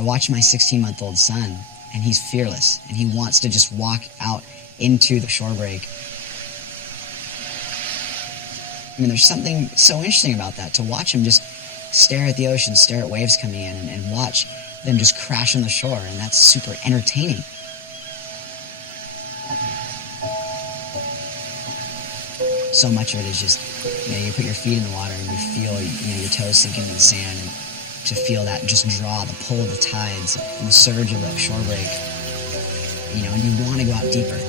I watch my 16-month-old son, and he's fearless, and he wants to just walk out into the shore break. I mean, there's something so interesting about that, to watch him just stare at the ocean, stare at waves coming in, and watch them just crash on the shore, and that's super entertaining. So much of it is just, you put your feet in the water and you feel, your toes sink into the sand, and to feel that just draw, the pull of the tides and the surge of that shore break, and you want to go out deeper.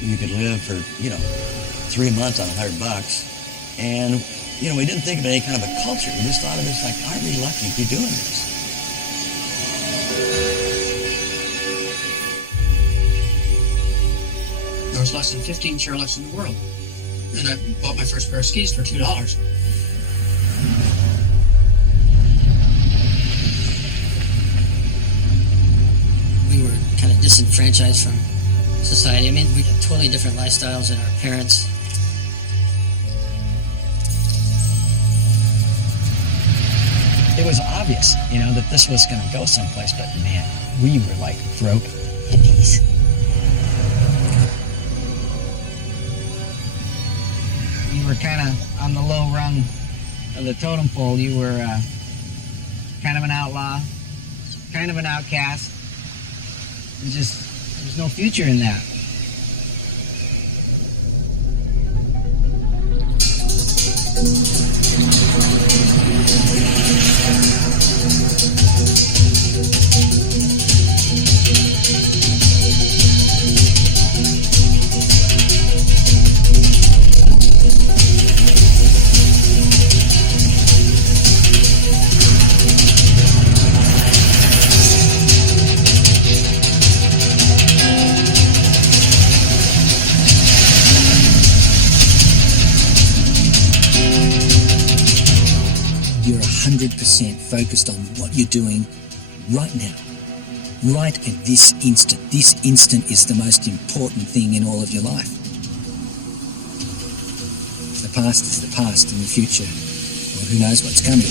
You could live for, 3 months on $100, and, we didn't think of any kind of a culture. We just thought of it as like, aren't we lucky to be doing this? There was less than 15 chairlifts in the world, and I bought my first pair of skis for $2. We were kind of disenfranchised from society. I mean, we had totally different lifestyles than our parents. It was obvious, that this was going to go someplace, but man, we were like broke hippies. You were kind of on the low rung of the totem pole. You were kind of an outlaw, kind of an outcast. There's no future in that. You're 100% focused on what you're doing right now, right at this instant. This instant is the most important thing in all of your life. The past is the past, and the future, well, who knows what's coming.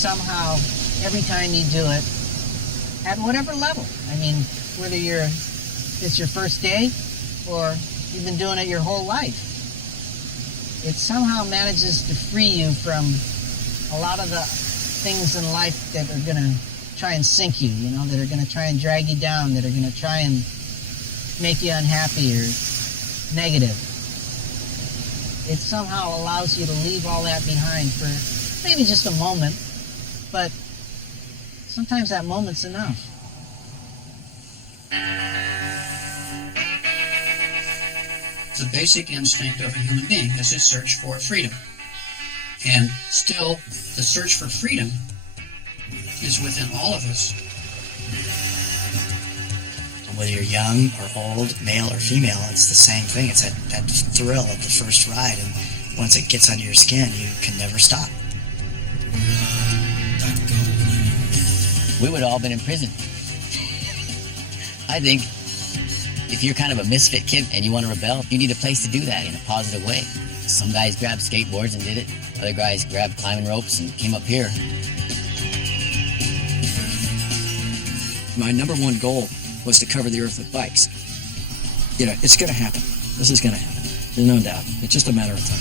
Somehow, every time you do it, at whatever level. I mean, whether it's your first day or you've been doing it your whole life, it somehow manages to free you from a lot of the things in life that are going to try and sink you, that are going to try and drag you down, that are going to try and make you unhappy or negative. It somehow allows you to leave all that behind for maybe just a moment, but sometimes that moment's enough. The basic instinct of a human being is his search for freedom. And still, the search for freedom is within all of us. Whether you're young or old, male or female, it's the same thing. It's that thrill of the first ride, and once it gets under your skin, you can never stop. We would have all been in prison. I think if you're kind of a misfit kid and you want to rebel, you need a place to do that in a positive way. Some guys grabbed skateboards and did it. Other guys grabbed climbing ropes and came up here. My number one goal was to cover the earth with bikes. You know, it's going to happen. This is going to happen. There's no doubt. It's just a matter of time.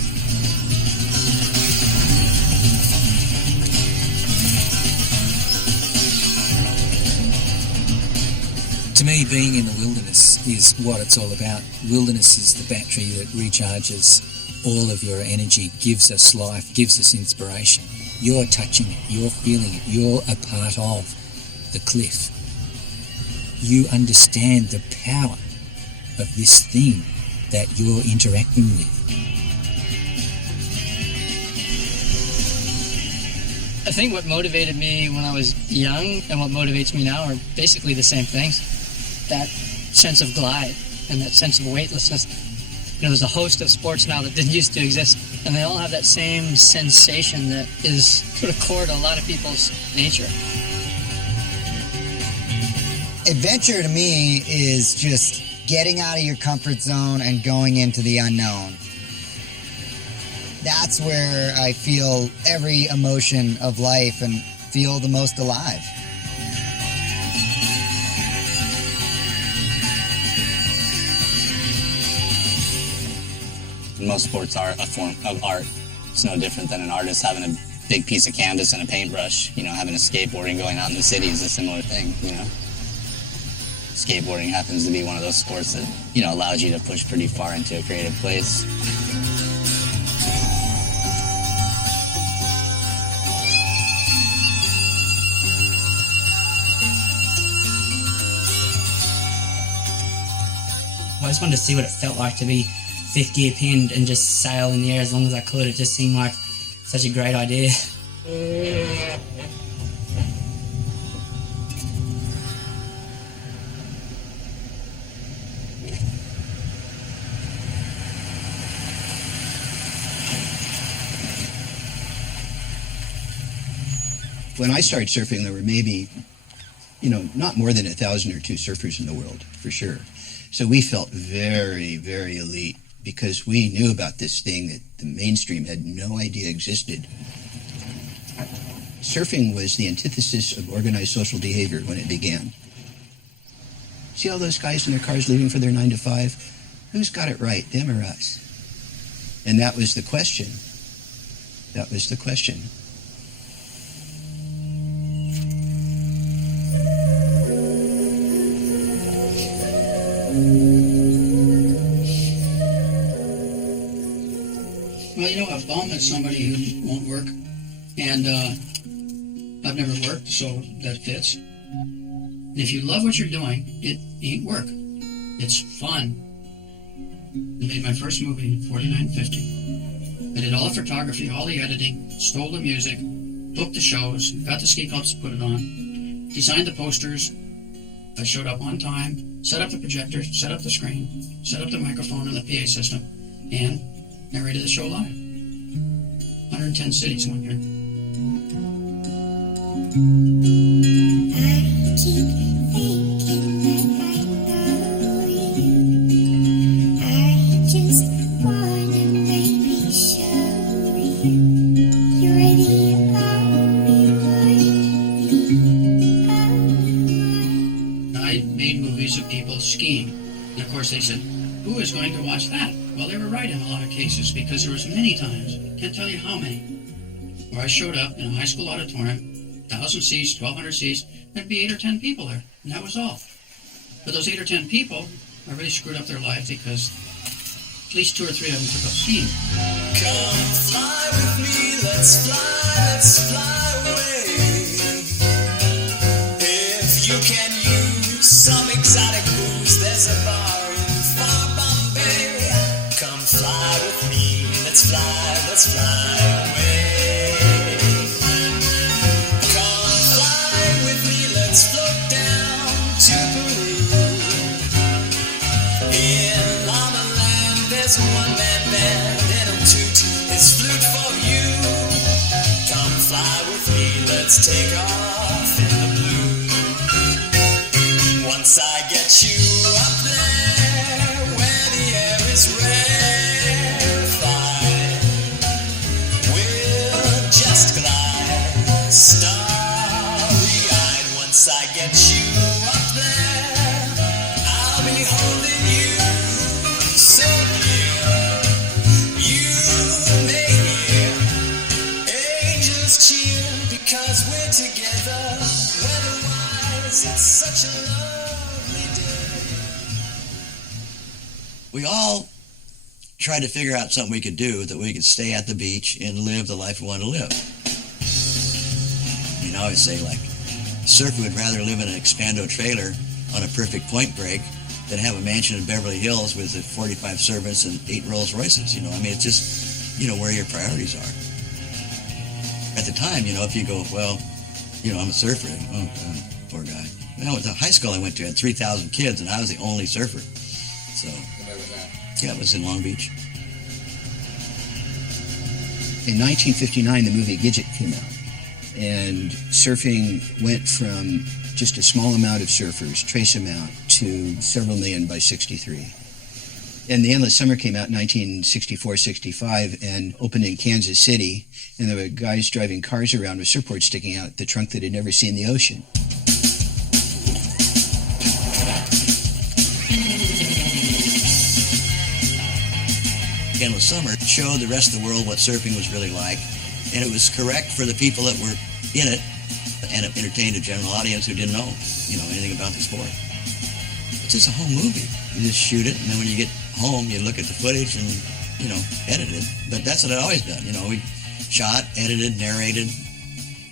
To me, being in the wilderness is what it's all about. Wilderness is the battery that recharges all of your energy, gives us life, gives us inspiration. You're touching it, you're feeling it, you're a part of the cliff. You understand the power of this thing that you're interacting with. I think what motivated me when I was young and what motivates me now are basically the same things. That sense of glide and that sense of weightlessness. You know, there's a host of sports now that didn't used to exist, and they all have that same sensation that is sort of core to a lot of people's nature. Adventure to me is just getting out of your comfort zone and going into the unknown. That's where I feel every emotion of life and feel the most alive. Most sports are a form of art. It's no different than an artist having a big piece of canvas and a paintbrush. You know, having a skateboard and going out in the city is a similar thing, you know. Skateboarding happens to be one of those sports that, you know, allows you to push pretty far into a creative place. I just wanted to see what it felt like to be fifth gear pinned and just sail in the air as long as I could. It just seemed like such a great idea. When I started surfing, there were maybe, you know, not more than 1,000 or 2 surfers in the world, for sure. So we felt very, very elite because we knew about this thing that the mainstream had no idea existed. Surfing was the antithesis of organized social behavior when it began. See all those guys in their cars leaving for their 9 to 5? Who's got it right, them or us? And that was the question. That was the question. Well, you know, I've met somebody who won't work, and I've never worked, so that fits. And if you love what you're doing, it ain't work. It's fun. I made my first movie in 49.50. I did all the photography, all the editing, stole the music, booked the shows, got the ski clubs to put it on, designed the posters. I showed up on time, set up the projector, set up the screen, set up the microphone and the PA system, and narrated the show live. 110 cities one year. I keep thinking that I know you. I just wanna maybe show you. You're the only one. I made movies of people skiing, and of course they said, "Who is going to watch that?" Well, they were right in a lot of cases because there was many times, can't tell you how many, where I showed up in a high school auditorium, 1,000 seats, 1,200 seats, there'd be 8 or 10 people there, and that was all. But those 8 or 10 people, I really screwed up their life because at least 2 or 3 of them took up skiing. Come fly with me, let's fly away. If you can use some exotic booze, there's a bar in far Bombay. Come fly with me, let's fly away. birds take off in the blue. Once I get you up there where the air is rarefied, we'll just glide starry-eyed. Once I get you up there, I'll be holding you so near. You may hear angels cheer because we're together. Weatherwise, it's such a lovely day. We all tried to figure out something we could do that we could stay at the beach and live the life we wanted to live. I always say, like, a surfer would rather live in an Expando trailer on a perfect Point Break than have a mansion in Beverly Hills with 45 servants and 8 Rolls Royces. It's just, where your priorities are. At the time, if you go, well, I'm a surfer. Oh, God, poor guy. The high school I went to had 3,000 kids, and I was the only surfer. So, where was that? Yeah, it was in Long Beach. In 1959, the movie Gidget came out, and surfing went from just a small amount of surfers, trace amount, to several million by 63. And The Endless Summer came out in 1964-65 and opened in Kansas City, and there were guys driving cars around with surfboards sticking out the trunk that had never seen the ocean. Endless Summer showed the rest of the world what surfing was really like, and it was correct for the people that were in it, and it entertained a general audience who didn't know, anything about the sport. It's just a home movie. You just shoot it, and then when you get home, you look at the footage and, edit it. But that's what I'd always done. We shot, edited, narrated,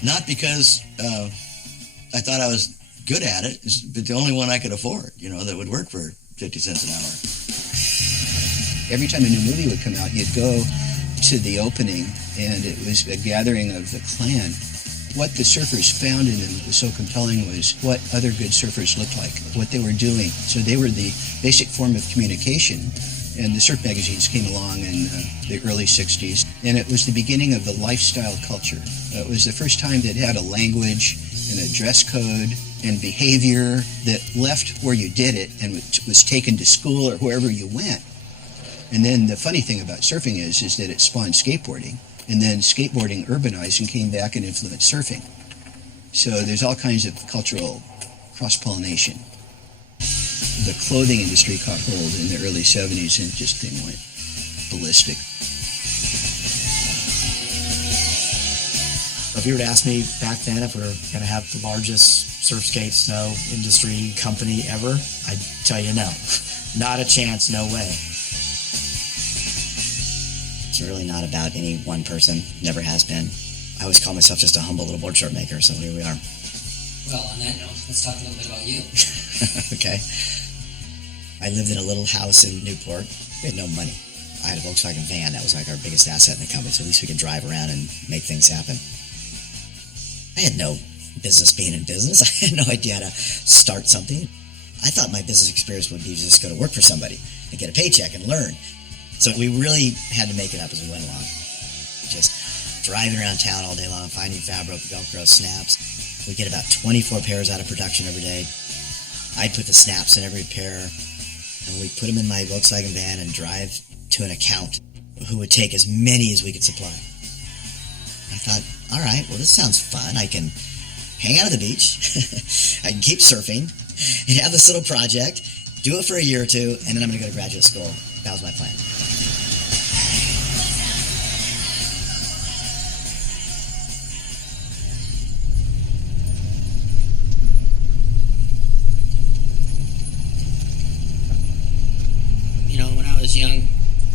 not because I thought I was good at it, but the only one I could afford, that would work for 50 cents an hour. Every time a new movie would come out, you'd go to the opening, and it was a gathering of the clan. What the surfers found in them that was so compelling was what other good surfers looked like, what they were doing. So they were the basic form of communication. And the surf magazines came along in the early 60s, and it was the beginning of the lifestyle culture. It was the first time that it had a language and a dress code and behavior that left where you did it and was taken to school or wherever you went. And then the funny thing about surfing is that it spawned skateboarding. And then skateboarding urbanized and came back and influenced surfing. So there's all kinds of cultural cross-pollination. The clothing industry caught hold in the early 70s and just thing went ballistic. If you were to ask me back then if we were going to have the largest surf skate snow industry company ever, I'd tell you no. Not a chance, no way. It's really not about any one person, never has been. I always call myself just a humble little board short maker, so here we are. Well, on that note, let's talk a little bit about you. Okay. I lived in a little house in Newport. We had no money. I had a Volkswagen van. That was like our biggest asset in the company, so at least we could drive around and make things happen. I had no business being in business. I had no idea how to start something. I thought my business experience would be just go to work for somebody and get a paycheck and learn. So we really had to make it up as we went along. Just driving around town all day long, finding Fabro, Velcro, snaps. We'd get about 24 pairs out of production every day. I'd put the snaps in every pair, and we'd put them in my Volkswagen van and drive to an account who would take as many as we could supply. I thought, all right, well, this sounds fun. I can hang out at the beach. I can keep surfing, have this little project, do it for a year or two, and then I'm going to go to graduate school. That was my plan. When I was young,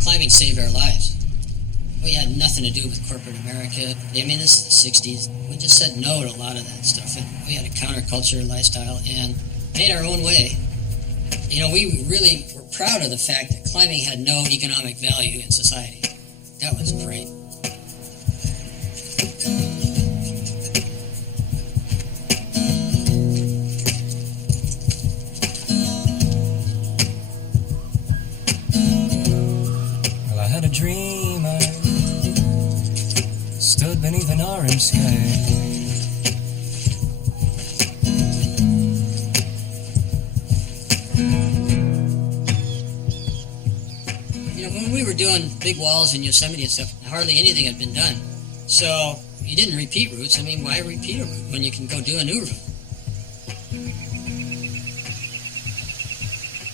climbing saved our lives. We had nothing to do with corporate America. This is the 60s. We just said no to a lot of that stuff. And we had a counterculture lifestyle and made our own way. We really were proud of the fact that climbing had no economic value in society. That was great. Well, I had a dream I stood beneath an orange sky. doing big walls in Yosemite and stuff, hardly anything had been done. So you didn't repeat routes. I mean, why repeat a route when you can go do a new route?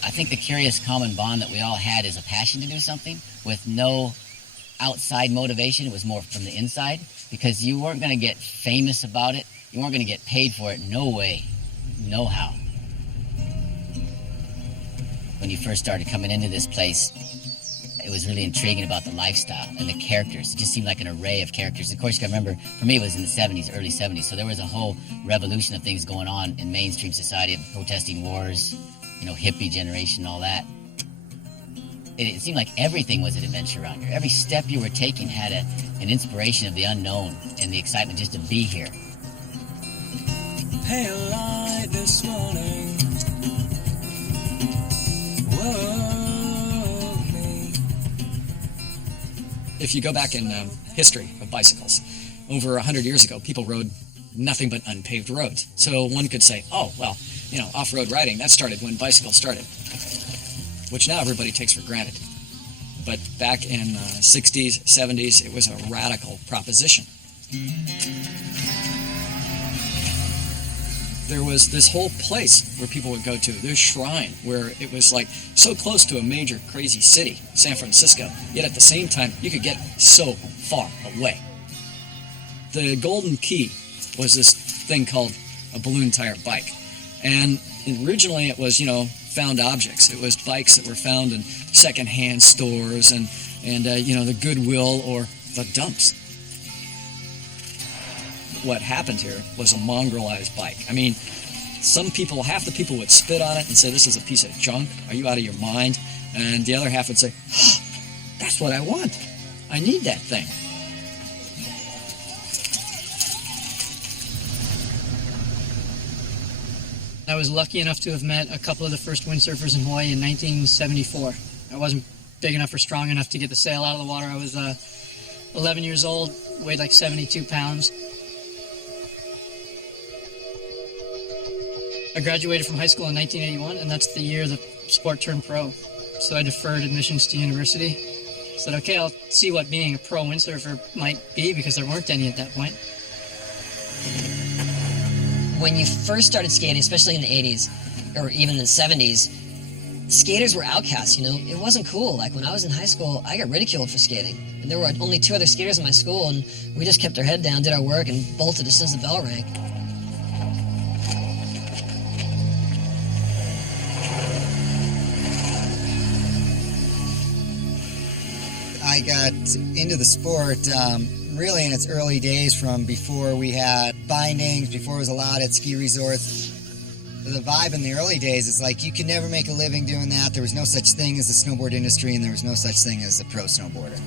I think the curious common bond that we all had is a passion to do something with no outside motivation. It was more from the inside, because you weren't going to get famous about it. You weren't going to get paid for it. No way. No how. When you first started coming into this place, it was really intriguing about the lifestyle and the characters. It just seemed like an array of characters. Of course, you got to remember, for me, it was in the 70s, early 70s, so there was a whole revolution of things going on in mainstream society, of protesting wars, hippie generation, all that. It seemed like everything was an adventure around here. Every step you were taking had an inspiration of the unknown and the excitement just to be here. Pale light this morning. Whoa, me. If you go back in history of bicycles, over 100 years ago, people rode nothing but unpaved roads. So one could say, oh, well, off-road riding, that started when bicycles started, which now everybody takes for granted. But back in 60s, 70s, it was a radical proposition. There was this whole place where people would go to, this shrine, where it was like so close to a major crazy city, San Francisco, yet at the same time, you could get so far away. The Golden Key was this thing called a balloon tire bike. And originally it was, found objects. It was bikes that were found in secondhand stores and the Goodwill or the dumps. What happened here was a mongrelized bike. I mean, half the people would spit on it and say, this is a piece of junk. Are you out of your mind? And the other half would say, that's what I want. I need that thing. I was lucky enough to have met a couple of the first windsurfers in Hawaii in 1974. I wasn't big enough or strong enough to get the sail out of the water. I was 11 years old, weighed like 72 pounds. I graduated from high school in 1981, and that's the year the sport turned pro. So I deferred admissions to university. Said, okay, I'll see what being a pro windsurfer might be, because there weren't any at that point. When you first started skating, especially in the 80s, or even the 70s, skaters were outcasts, It wasn't cool. Like, when I was in high school, I got ridiculed for skating. And there were only 2 other skaters in my school, and we just kept our head down, did our work, and bolted as soon as the bell rang. I got into the sport really in its early days, from before we had bindings, before it was allowed at ski resorts. The vibe in the early days is like you could never make a living doing that. There was no such thing as the snowboard industry, and there was no such thing as a pro snowboarder.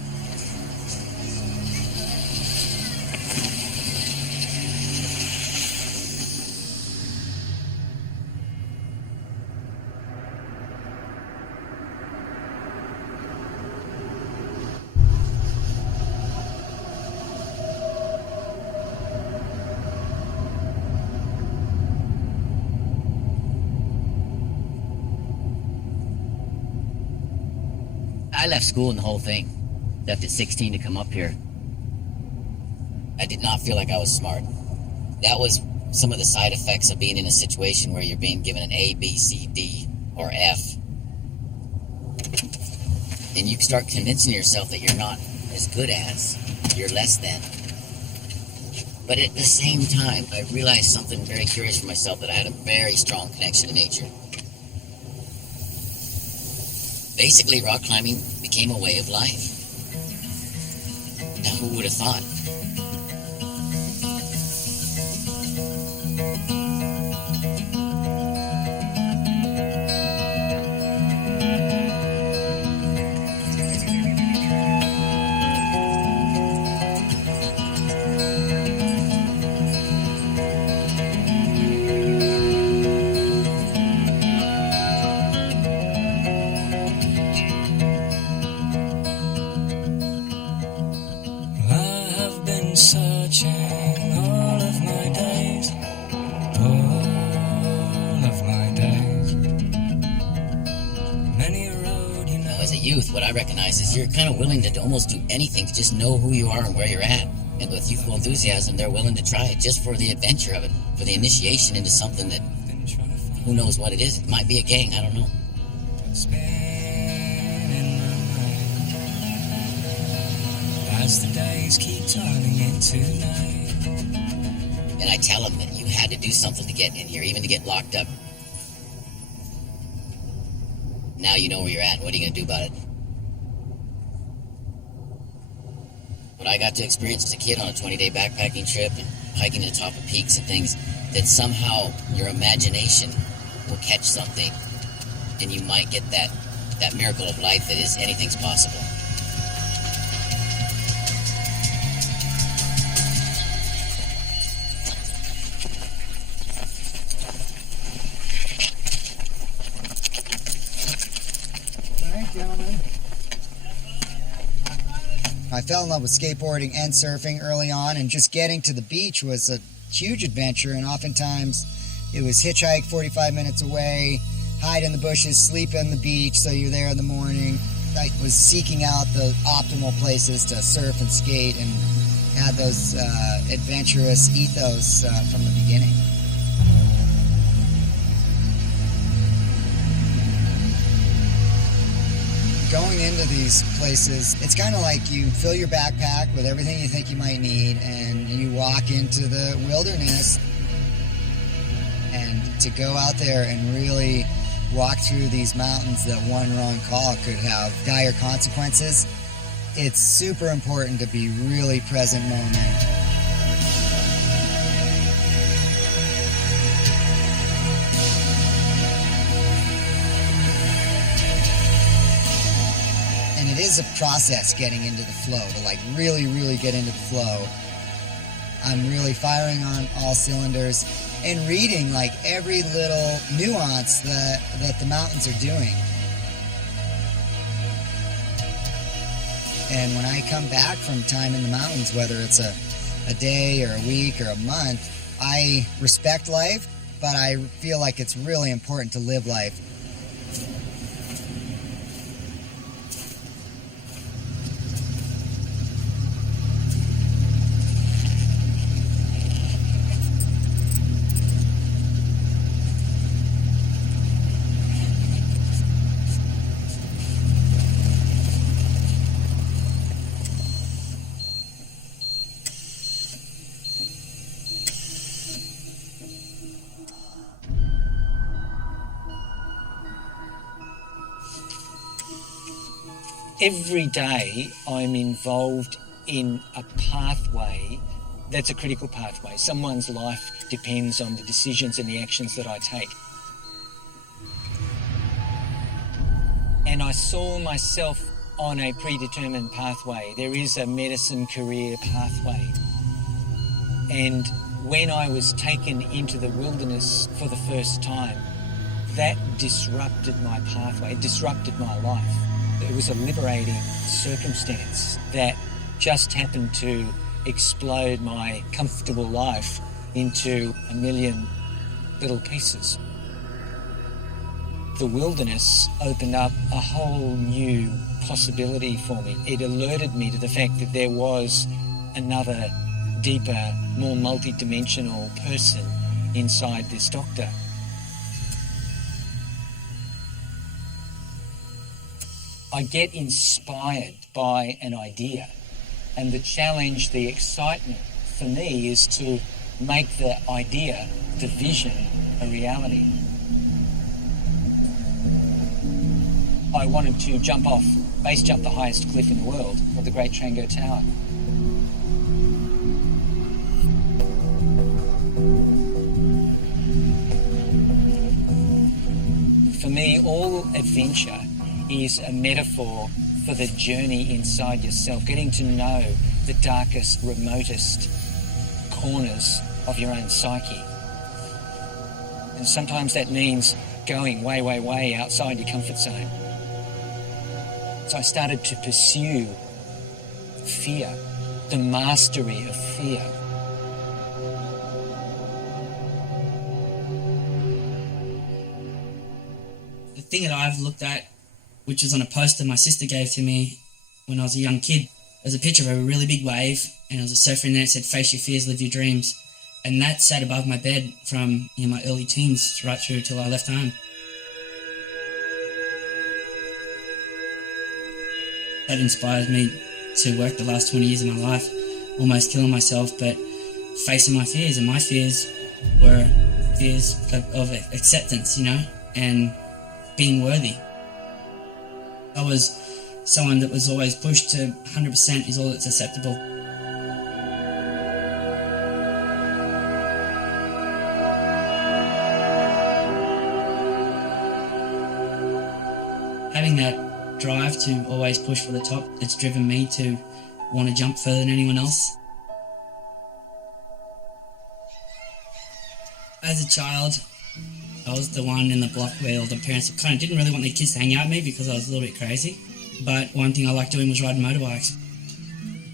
I left school and the whole thing. Left at 16 to come up here. I did not feel like I was smart. That was some of the side effects of being in a situation where you're being given an A, B, C, D, or F. And you start convincing yourself that you're not as good as, you're less than. But at the same time, I realized something very curious for myself, that I had a very strong connection to nature. Basically, rock climbing became a way of life. Now, who would have thought? I have youth, what I recognize is you're kind of willing to almost do anything to just know who you are and where you're at. And with youthful enthusiasm, they're willing to try it just for the adventure of it, for the initiation into something that who knows what it is. It might be a gang, I don't know. As the days keep turning into night. And I tell them that you had to do something to get in here, even to get locked up. Now you know where you're at. What are you going to do about it? What I got to experience as a kid on a 20-day backpacking trip and hiking to the top of peaks and things, that somehow your imagination will catch something and you might get that miracle of life that is anything's possible. I fell in love with skateboarding and surfing early on, and just getting to the beach was a huge adventure, and oftentimes it was hitchhike 45 minutes away, hide in the bushes, sleep on the beach so you're there in the morning. I was seeking out the optimal places to surf and skate and had those adventurous ethos from the beginning. Going into these places, it's kind of like you fill your backpack with everything you think you might need and you walk into the wilderness, and to go out there and really walk through these mountains that one wrong call could have dire consequences. It's super important to be really present moment. And it is a process getting into the flow, to like really get into the flow. I'm really firing on all cylinders and reading like every little nuance that the mountains are doing. And when I come back from time in the mountains, whether it's a day or a week or a month, I respect life, but I feel like it's really important to live life. Every day I'm involved in a pathway that's a critical pathway. Someone's life depends on the decisions and the actions that I take. And I saw myself on a predetermined pathway. There is a medicine career pathway. And when I was taken into the wilderness for the first time, that disrupted my pathway, it disrupted my life. It was a liberating circumstance that just happened to explode my comfortable life into a million little pieces. The wilderness opened up a whole new possibility for me. It alerted me to the fact that there was another, deeper, more multi-dimensional person inside this doctor. I get inspired by an idea, and the challenge, the excitement for me is to make the idea, the vision, a reality. I wanted to base jump the highest cliff in the world, the Great Trango Tower. For me, all adventure is a metaphor for the journey inside yourself, getting to know the darkest, remotest corners of your own psyche. And sometimes that means going way outside your comfort zone. So I started to pursue fear, the mastery of fear. The thing that I've looked at which was on a poster my sister gave to me when I was a young kid. There's a picture of a really big wave, and there was a surfer in there that said, "Face your fears, live your dreams." And that sat above my bed from my early teens right through till I left home. That inspired me to work the last 20 years of my life, almost killing myself, but facing my fears. And my fears were fears of acceptance, and being worthy. I was someone that was always pushed to 100% is all that's acceptable. Having that drive to always push for the top, it's driven me to want to jump further than anyone else. As a child, I was the one in the block where all the parents kind of didn't really want their kids to hang out with me because I was a little bit crazy. But one thing I liked doing was riding motorbikes.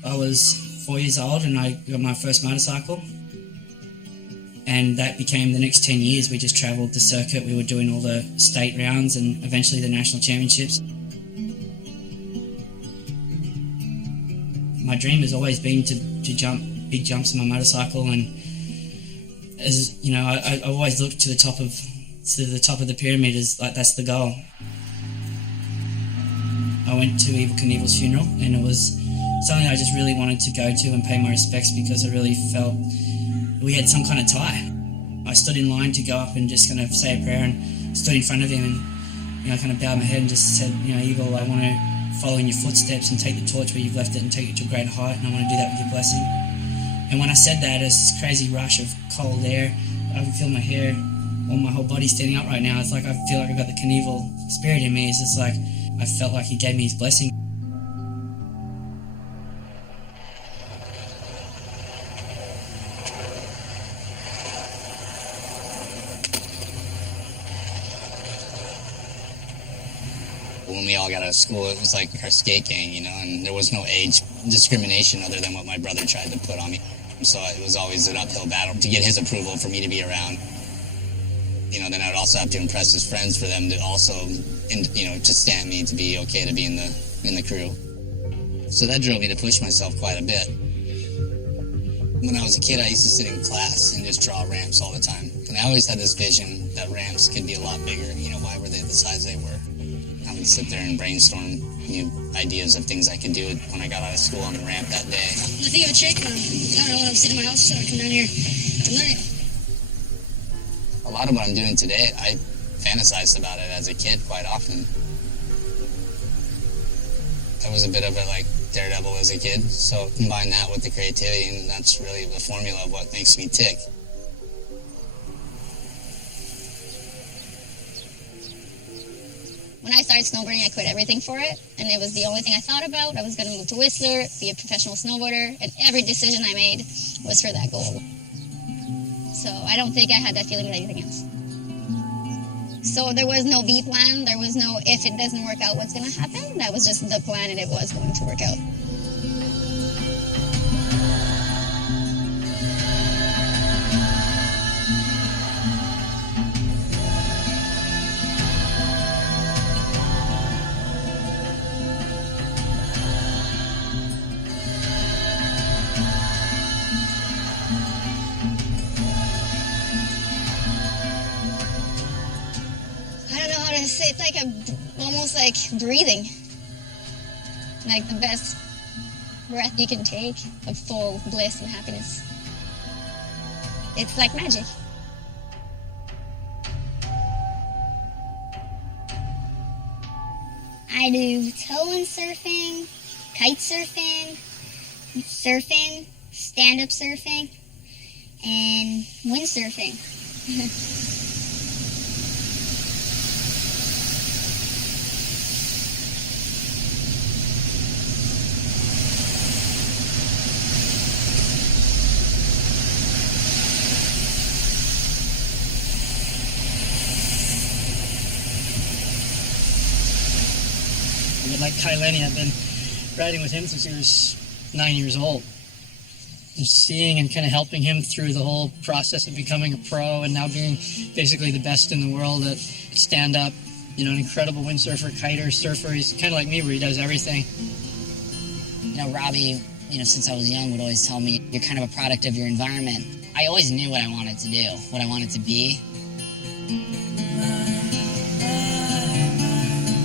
I was 4 years old and I got my first motorcycle. And that became the next 10 years. We just travelled the circuit. We were doing all the state rounds and eventually the national championships. My dream has always been to jump big jumps on my motorcycle, and as you know, I always look to the top of the pyramid as like that's the goal. I went to Evel Knievel's funeral, and it was something I just really wanted to go to and pay my respects because I really felt we had some kind of tie. I stood in line to go up and just kind of say a prayer, and stood in front of him and kind of bowed my head and just said, Evel, I want to follow in your footsteps and take the torch where you've left it and take it to a greater height, and I want to do that with your blessing. And when I said that, it's this crazy rush of cold air. I can feel my hair, all my whole body standing up right now. It's like I feel like I've got the Knievel spirit in me. It's just like I felt like he gave me his blessing. When we all got out of school, it was like our skate gang, and there was no age discrimination other than what my brother tried to put on me. So it was always an uphill battle to get his approval for me to be around. Then I'd also have to impress his friends for them to also, to stamp me to be okay to be in the crew. So that drove me to push myself quite a bit. When I was a kid, I used to sit in class and just draw ramps all the time. And I always had this vision that ramps could be a lot bigger. Why were they the size they were? I would sit there and brainstorm new ideas of things I could do when I got out of school on the ramp that day. I think of a trick. I don't know when I'm sitting in my house, so I come down here and learn it. A lot of what I'm doing today, I fantasized about it as a kid quite often. I was a bit of a daredevil as a kid, so combine that with the creativity, and that's really the formula of what makes me tick. When I started snowboarding, I quit everything for it, and it was the only thing I thought about. I was going to move to Whistler, be a professional snowboarder, and every decision I made was for that goal. So I don't think I had that feeling with anything else. So there was no B plan. There was no if it doesn't work out, what's going to happen. That was just the plan, and it was going to work out. It's like almost like breathing, like the best breath you can take of full bliss and happiness. It's like magic. I do toe-in surfing, kite surfing, stand-up surfing, and windsurfing. Like Kai Lenny, I've been riding with him since he was 9 years old. And seeing and kind of helping him through the whole process of becoming a pro and now being basically the best in the world at stand-up You know, an incredible windsurfer, kiter, surfer. He's kind of like me where he does everything. You know, Robbie, you know, since I was young, would always tell me, you're kind of a product of your environment. I always knew what I wanted to do, what I wanted to be.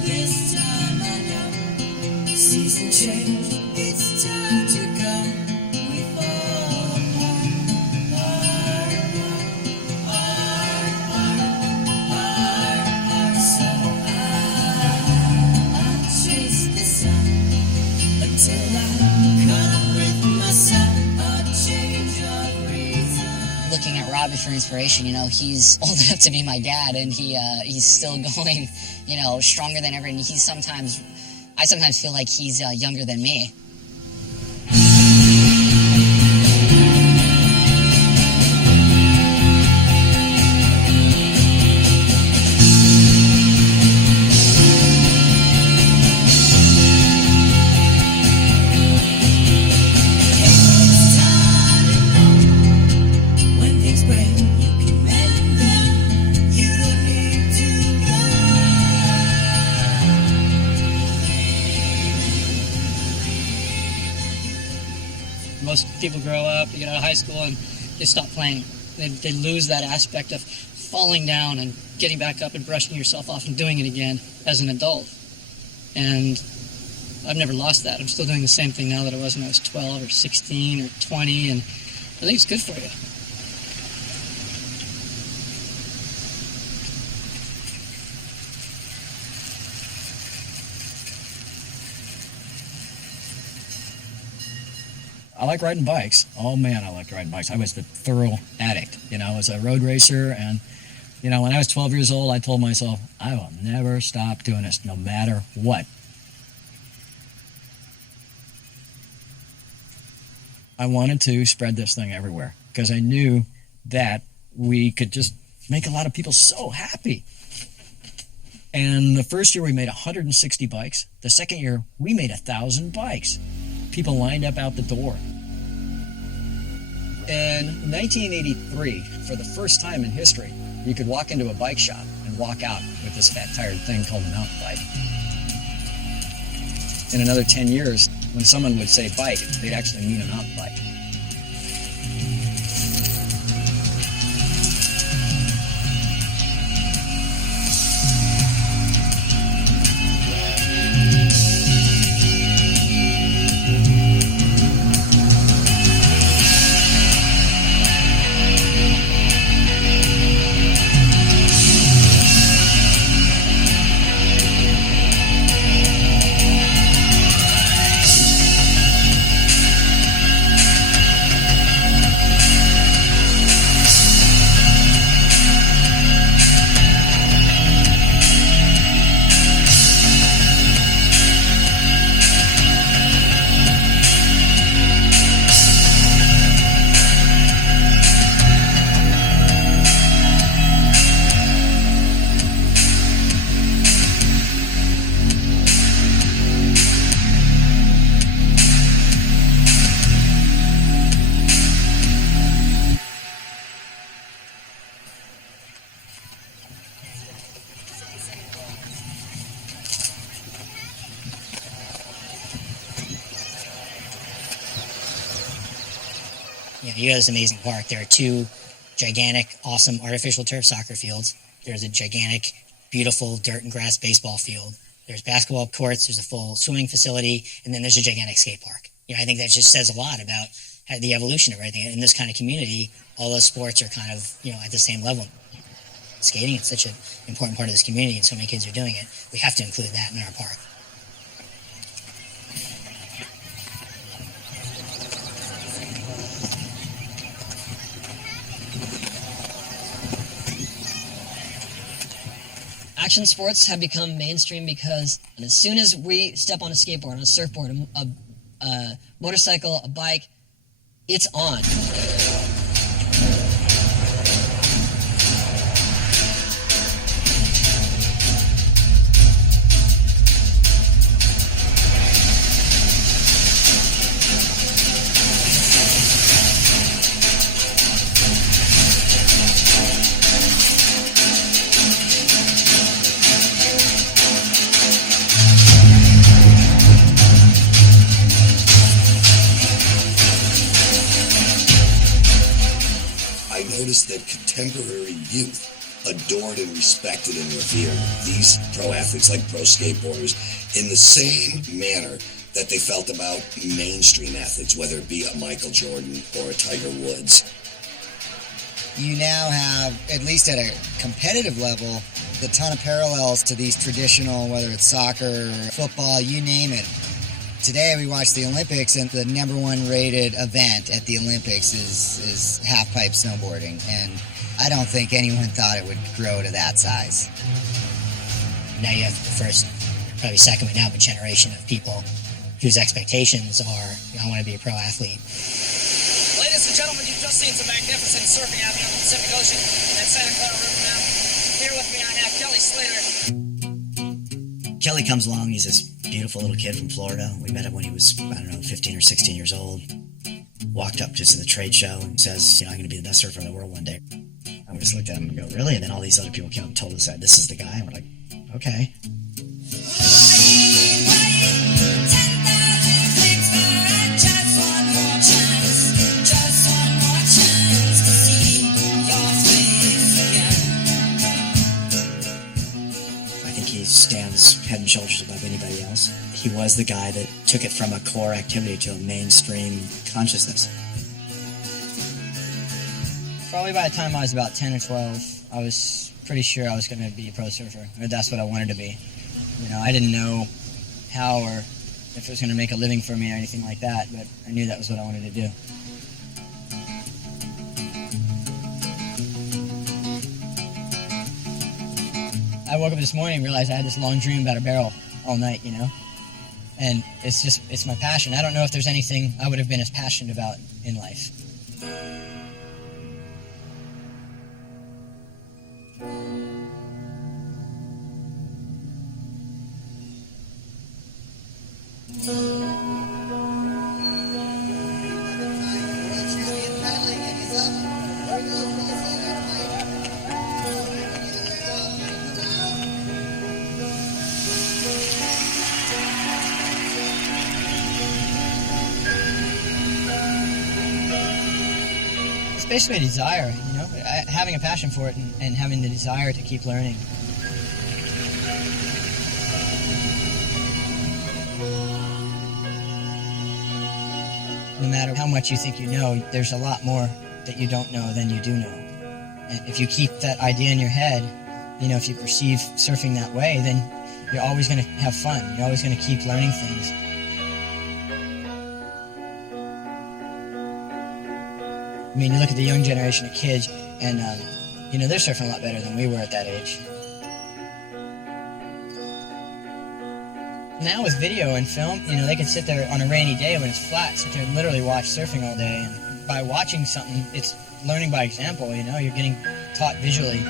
This time I know, season change, it's time to go. We fall apart. So I chase the sun until I come with myself, a change of reason. Looking at Robbie for inspiration, you know, he's old enough to be my dad, and he's still going, you know, stronger than ever. And I sometimes feel like he's younger than me. When things break, you can mend them. You don't need to Most people grow up, they get out of high school, and they stop playing. They lose that aspect of falling down and getting back up and brushing yourself off and doing it again as an adult. And I've never lost that. I'm still doing the same thing now that I was when I was 12 or 16 or 20, and I think it's good for you. I like riding bikes. Oh man, I liked riding bikes. I was the thorough addict. You know, I was a road racer, and you know, when I was 12 years old, I told myself, I will never stop doing this, no matter what. I wanted to spread this thing everywhere because I knew that we could just make a lot of people so happy. And the first year we made 160 bikes. The second year we made 1,000 bikes. People lined up out the door. In 1983, for the first time in history, you could walk into a bike shop and walk out with this fat, tired thing called a mountain bike. In another 10 years, when someone would say bike, they'd actually mean a mountain bike. You know, you go to this amazing park. There are two gigantic, awesome artificial turf soccer fields. There's a gigantic, beautiful dirt and grass baseball field. There's basketball courts. There's a full swimming facility, and then there's a gigantic skate park. You know, I think that just says a lot about the evolution of everything. In this kind of community, all those sports are kind of, you know, at the same level. Skating is such an important part of this community, and so many kids are doing it. We have to include that in our park. Action sports have become mainstream because as soon as we step on a skateboard, on a surfboard, a motorcycle, a bike, it's on. is that contemporary youth adored and respected and revered these pro athletes, like pro skateboarders, in the same manner that they felt about mainstream athletes, whether it be a Michael Jordan or a Tiger Woods. You now have, at least at a competitive level, a ton of parallels to these traditional, whether it's soccer, football, you name it. Today we watch the Olympics, and the number one rated event at the Olympics is half-pipe snowboarding, and I don't think anyone thought it would grow to that size. Now you have the first, probably second but now, but generation of people whose expectations are, I want to be a pro athlete. Ladies and gentlemen, you've just seen some magnificent surfing out here on the Pacific Ocean at Santa Clara River Mount. Here with me I have Kelly Slater. Kelly comes along. He's this beautiful little kid from Florida. We met him when he was, 15 or 16 years old. Walked up just to the trade show and says, I'm going to be the best surfer in the world one day. And we just looked at him and go, really? And then all these other people came up and told us that this is the guy. And we're like, okay. Stands head and shoulders above anybody else. He was the guy that took it from a core activity to a mainstream consciousness. Probably by the time I was about 10 or 12, I was pretty sure I was going to be a pro surfer, or that's what I wanted to be. I didn't know how or if it was going to make a living for me or anything like that, but I knew that was what I wanted to do. I woke up this morning and realized I had this long dream about a barrel all night, And it's my passion. I don't know if there's anything I would have been as passionate about in life. Basically a desire, having a passion for it and having the desire to keep learning. No matter how much you think you know, there's a lot more that you don't know than you do know. And if you keep that idea in your head, if you perceive surfing that way, then you're always going to have fun. You're always going to keep learning things. You look at the young generation of kids, and, they're surfing a lot better than we were at that age. Now with video and film, they can sit there on a rainy day when it's flat, sit there and literally watch surfing all day. And by watching something, it's learning by example, you're getting taught visually.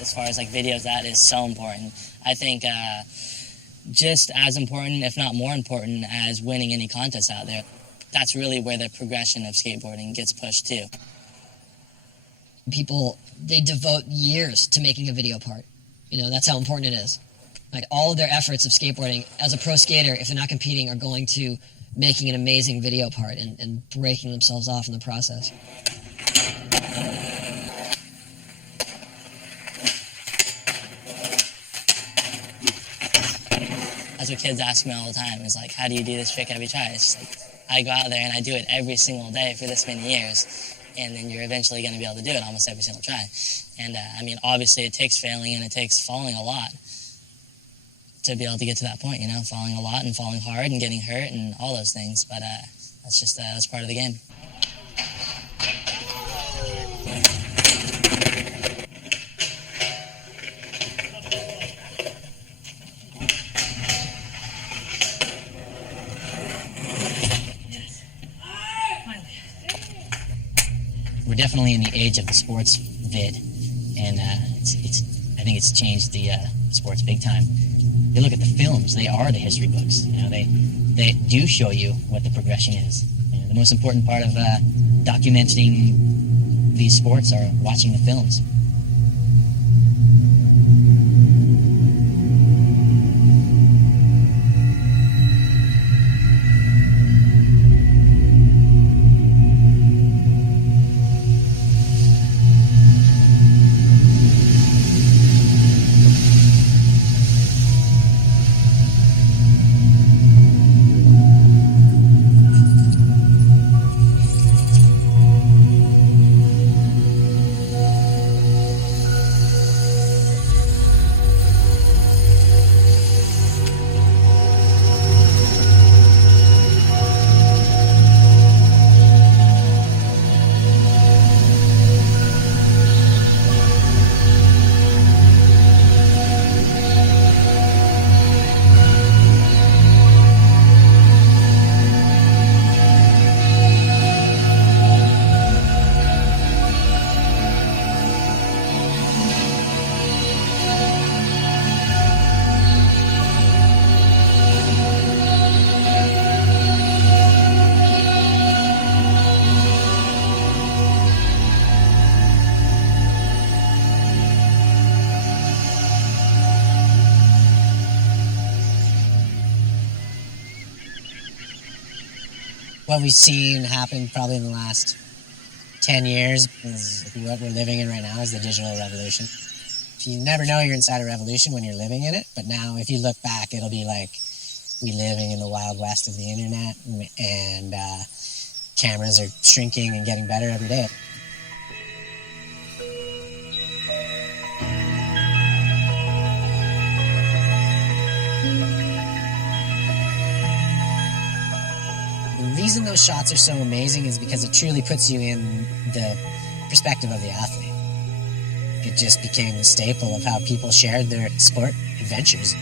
As far as videos, that is so important. I think just as important, if not more important, as winning any contest out there. That's really where the progression of skateboarding gets pushed too. People, they devote years to making a video part. That's how important it is. All of their efforts of skateboarding as a pro skater, if they're not competing, are going to making an amazing video part and breaking themselves off in the process. That's what kids ask me all the time. It's like, how do you do this trick every try? It's just like, I go out there and I do it every single day for this many years, and then you're eventually going to be able to do it almost every single try. And I mean, obviously it takes failing and it takes falling a lot to be able to get to that point, you know, falling a lot and falling hard and getting hurt and all those things. But that's just, that's part of the game. We're definitely in the age of the sports vid, and I think it's changed the sports big time. You look at the films; they are the history books. You know, they do show you what the progression is. You know, the most important part of documenting these sports are watching the films. What we've seen happen probably in the last 10 years is what we're living in right now is the digital revolution. You never know you're inside a revolution when you're living in it, but now if you look back, it'll be like we living in the Wild West of the internet, and cameras are shrinking and getting better every day. The reason those shots are so amazing is because it truly puts you in the perspective of the athlete. It just became a staple of how people shared their sport adventures.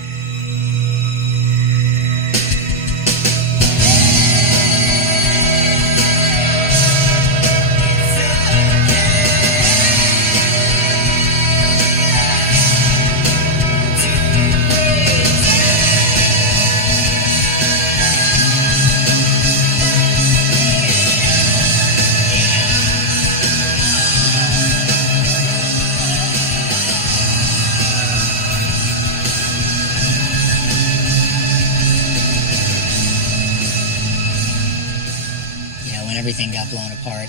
Everything got blown apart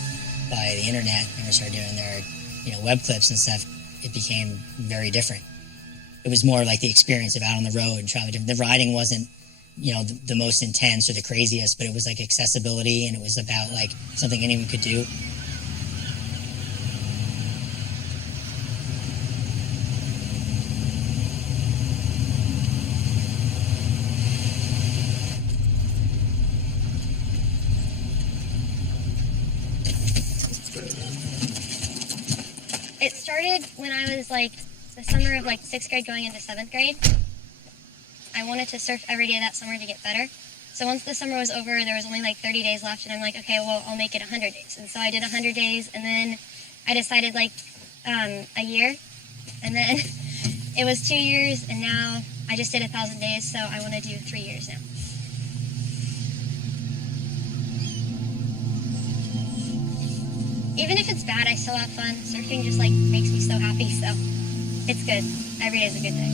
by the internet and they started doing their, web clips and stuff, it became very different. It was more like the experience of out on the road and traveling. The riding wasn't, the most intense or the craziest, but it was like accessibility and it was about like something anyone could do. It started when I was like the summer of like 6th grade going into 7th grade. I wanted to surf every day that summer to get better. So once the summer was over, there was only like 30 days left, and I'm like, okay, well, I'll make it 100 days. And so I did 100 days, and then I decided like a year, and then it was 2 years, and now I just did 1,000 days, so I want to do 3 years now. Even if it's bad, I still have fun. Surfing just like makes me so happy, so it's good. Every day is a good day.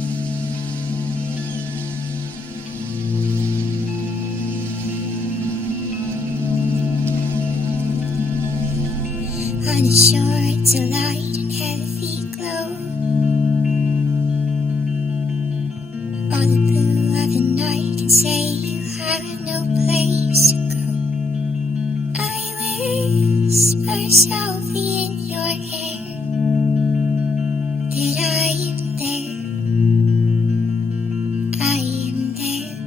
On the shore, it's a light and heavy glow. All the blue of the night say you have no place to go. I whisper softly in your ear that I am there. I am there.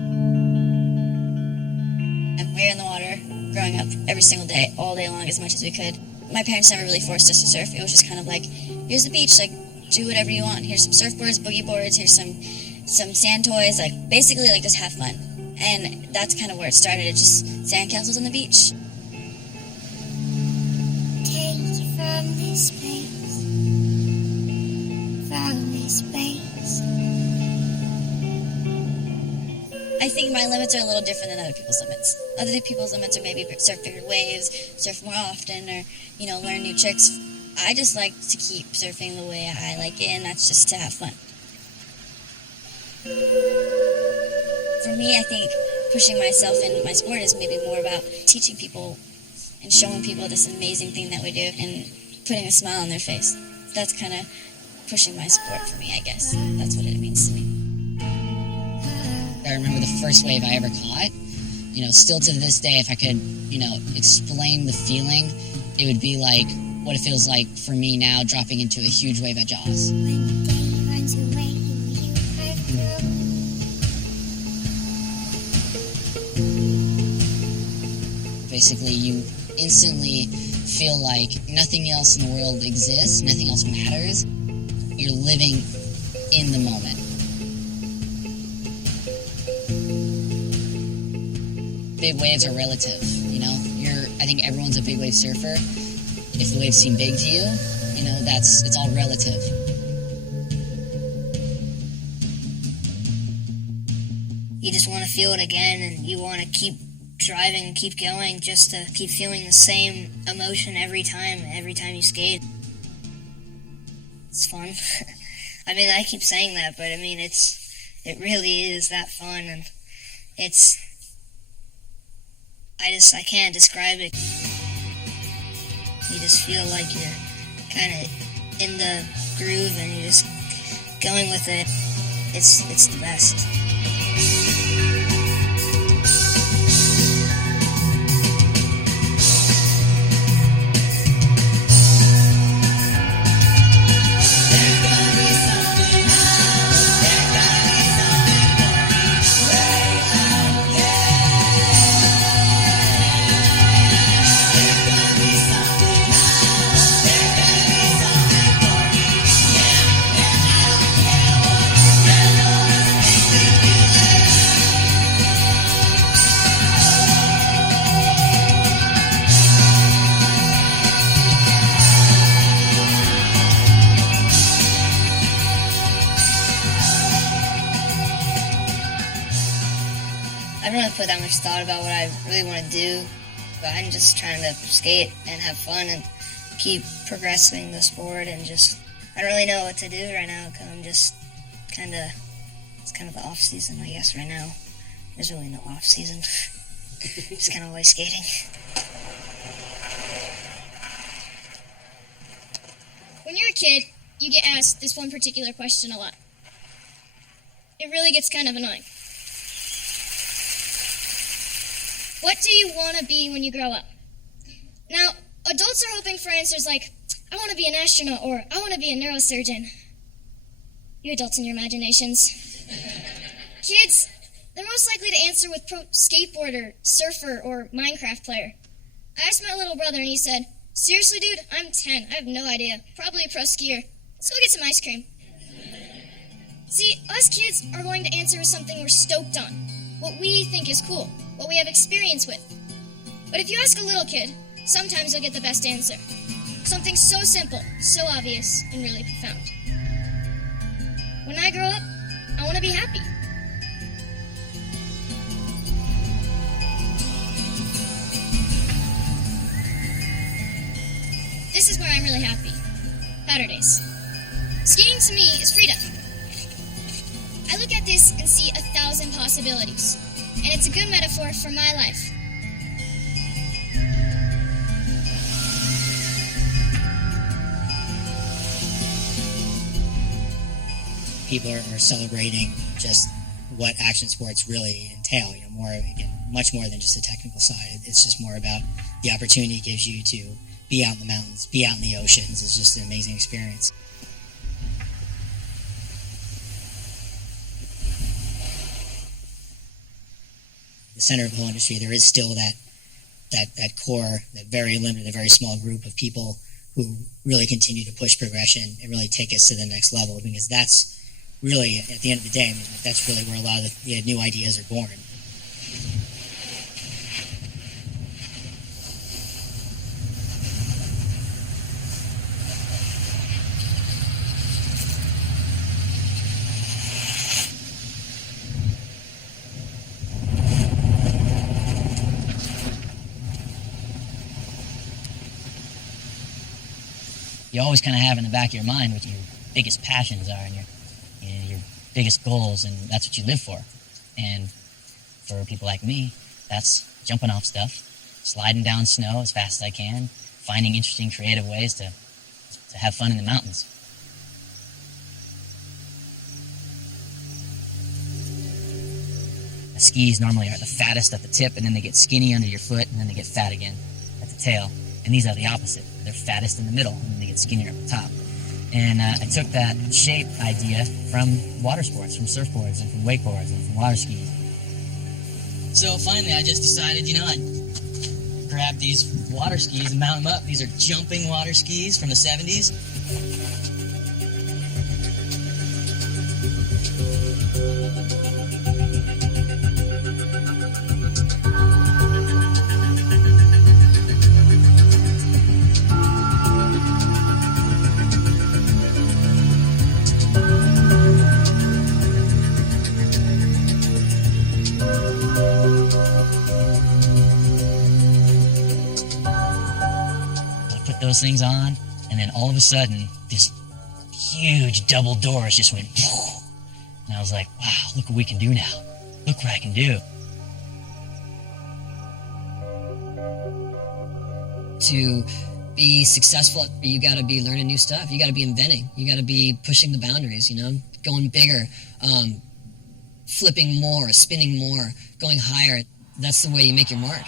And we were in the water growing up every single day, all day long, as much as we could. My parents never really forced us to surf. It was just kind of like, here's the beach, like, do whatever you want. Here's some surfboards, boogie boards, here's some sand toys, like, basically, like, just have fun. And that's kind of where it started. It's just sandcastles on the beach. Take you from this place, from this place. I think my limits are a little different than other people's limits. Other people's limits are maybe surf bigger waves, surf more often, or, you know, learn new tricks. I just like to keep surfing the way I like it, and that's just to have fun. For me, I think pushing myself in my sport is maybe more about teaching people and showing people this amazing thing that we do and putting a smile on their face. That's kind of pushing my sport for me, I guess. That's what it means to me. I remember the first wave I ever caught. You know, still to this day, if I could, you know, explain the feeling, it would be like what it feels like for me now dropping into a huge wave at Jaws. Basically, you instantly feel like nothing else in the world exists, nothing else matters. You're living in the moment. Big waves are relative, you know? I think everyone's a big wave surfer. If the waves seem big to you, you know, it's all relative. You just want to feel it again, and you want to keep driving, keep going, just to keep feeling the same emotion every time you skate. It's fun. I mean, I keep saying that, but I mean, it really is that fun, and I can't describe it. You just feel like you're kind of in the groove and you're just going with it. It's the best. I don't really put that much thought about what I really want to do, but I'm just trying to skate and have fun and keep progressing the sport, and just, I don't really know what to do right now because I'm just it's kind of the off season, I guess, right now. There's really no off season. Just kind of always skating. When you're a kid, you get asked this one particular question a lot. It really gets kind of annoying. What do you want to be when you grow up? Now, adults are hoping for answers like, I want to be an astronaut, or I want to be a neurosurgeon. You adults and your imaginations. Kids, they're most likely to answer with pro skateboarder, surfer, or Minecraft player. I asked my little brother and he said, seriously, dude, I'm 10. I have no idea. Probably a pro skier. Let's go get some ice cream. See, us kids are going to answer with something we're stoked on, what we think is cool, what we have experience with. But if you ask a little kid, sometimes you'll get the best answer. Something so simple, so obvious, and really profound. When I grow up, I want to be happy. This is where I'm really happy. Powder days. Skating to me is freedom. I look at this and see 1,000 possibilities, and it's a good metaphor for my life. People are celebrating just what action sports really entail. Much more than just the technical side. It's just more about the opportunity it gives you to be out in the mountains, be out in the oceans. It's just an amazing experience. The center of the whole industry, there is still that core, that very limited, very small group of people who really continue to push progression and really take us to the next level, because that's really, at the end of the day, that's really where a lot of the new ideas are born. You always kind of have in the back of your mind what your biggest passions are and your biggest goals, and that's what you live for. And for people like me, that's jumping off stuff, sliding down snow as fast as I can, finding interesting, creative ways to have fun in the mountains. The skis normally are the fattest at the tip, and then they get skinny under your foot, and then they get fat again at the tail. And these are the opposite. They're fattest in the middle, and then they get skinnier at the top. And I took that shape idea from water sports, from surfboards, and from wakeboards, and from water skis. So finally, I just decided, I'd grab these water skis and mount them up. These are jumping water skis from the 70s. Those things on, and then all of a sudden this huge double doors just went and I was like, wow, look what we can do now. Look what I can do. To be successful, you got to be learning new stuff. You got to be inventing. You got to be pushing the boundaries, going bigger, flipping more, spinning more, going higher. That's the way you make your mark.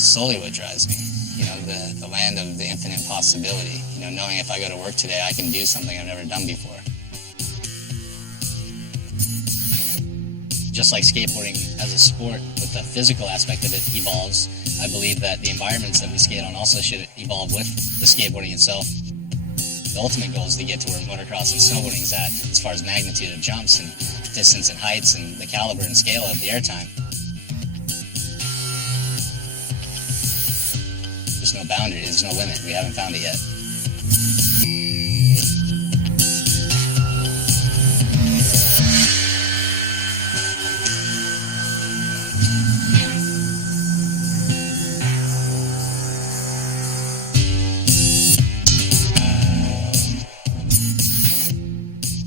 Solely what drives me, the land of the infinite possibility, knowing if I go to work today I can do something I've never done before. Just like skateboarding as a sport, with the physical aspect of it evolves, I believe that the environments that we skate on also should evolve with the skateboarding itself. The ultimate goal is to get to where motocross and snowboarding is at, as far as magnitude of jumps and distance and heights and the caliber and scale of the airtime. There's no boundary, there's no limit. We haven't found it yet.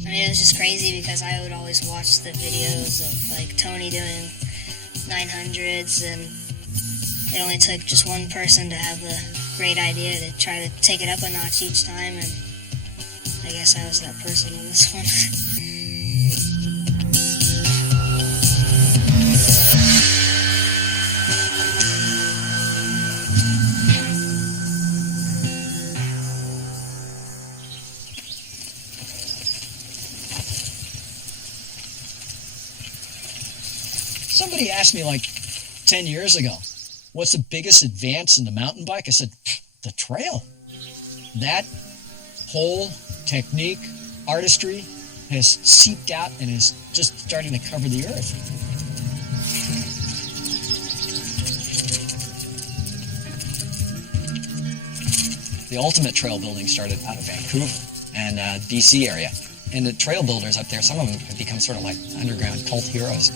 It was just crazy because I would always watch the videos of Tony doing 900s, and it only took just one person to have the great idea to try to take it up a notch each time, and I guess I was that person on this one. Somebody asked me 10 years ago, what's the biggest advance in the mountain bike? I said, the trail. That whole technique, artistry has seeped out and is just starting to cover the earth. The ultimate trail building started out of Vancouver and BC area. And the trail builders up there, some of them have become sort of like underground cult heroes.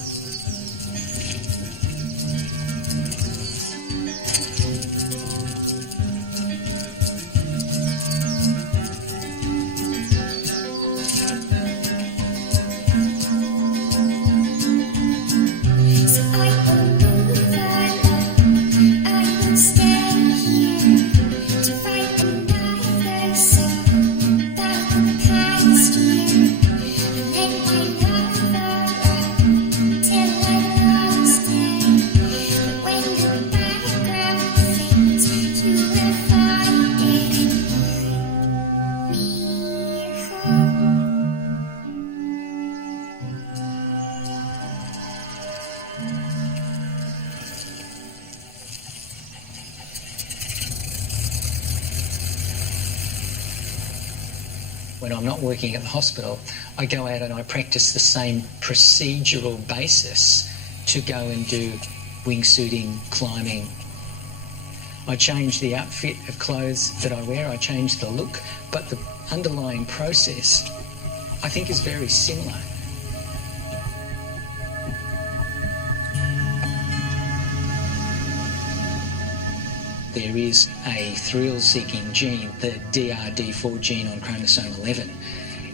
When I'm not working at the hospital, I go out and I practice the same procedural basis to go and do wingsuiting, climbing. I change the outfit of clothes that I wear, I change the look, but the underlying process, I think, is very similar. There is a thrill-seeking gene, the DRD4 gene on chromosome 11.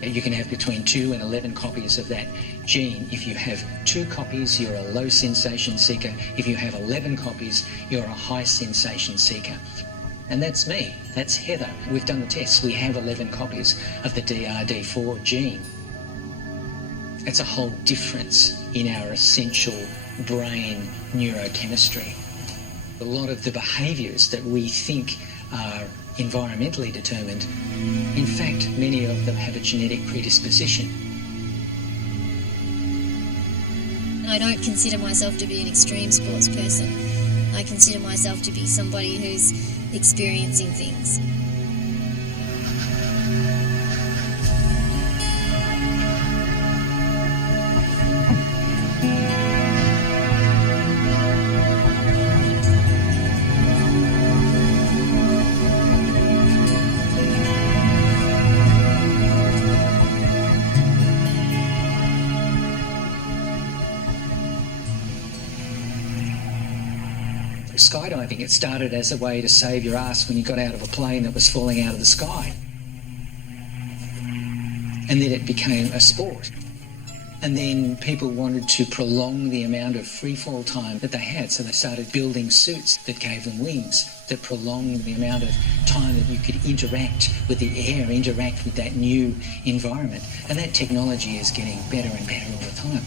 You can have between 2 and 11 copies of that gene. If you have 2 copies, you're a low sensation seeker. If you have 11 copies, you're a high sensation seeker. And that's me, that's Heather. We've done the tests. We have 11 copies of the DRD4 gene. It's a whole difference in our essential brain neurochemistry. A lot of the behaviours that we think are environmentally determined, in fact, many of them have a genetic predisposition. I don't consider myself to be an extreme sports person. I consider myself to be somebody who's experiencing things. Skydiving, it started as a way to save your ass when you got out of a plane that was falling out of the sky. And then it became a sport. And then people wanted to prolong the amount of free fall time that they had, so they started building suits that gave them wings, that prolonged the amount of time that you could interact with the air, interact with that new environment. And that technology is getting better and better all the time.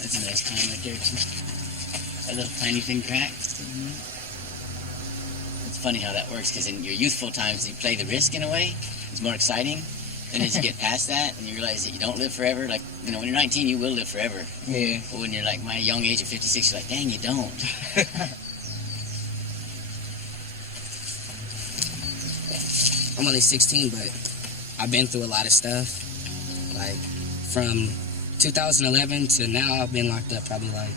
That's a nice time right there, too. A little tiny thing crack. It's funny how that works, because in your youthful times, you play the risk in a way. It's more exciting. Then as you get past that, and you realize that you don't live forever, like, you know, when you're 19, you will live forever. Yeah. But when you're like my young age of 56, you're like, dang, you don't. I'm only 16, but I've been through a lot of stuff. Like, from 2011 to now, I've been locked up probably like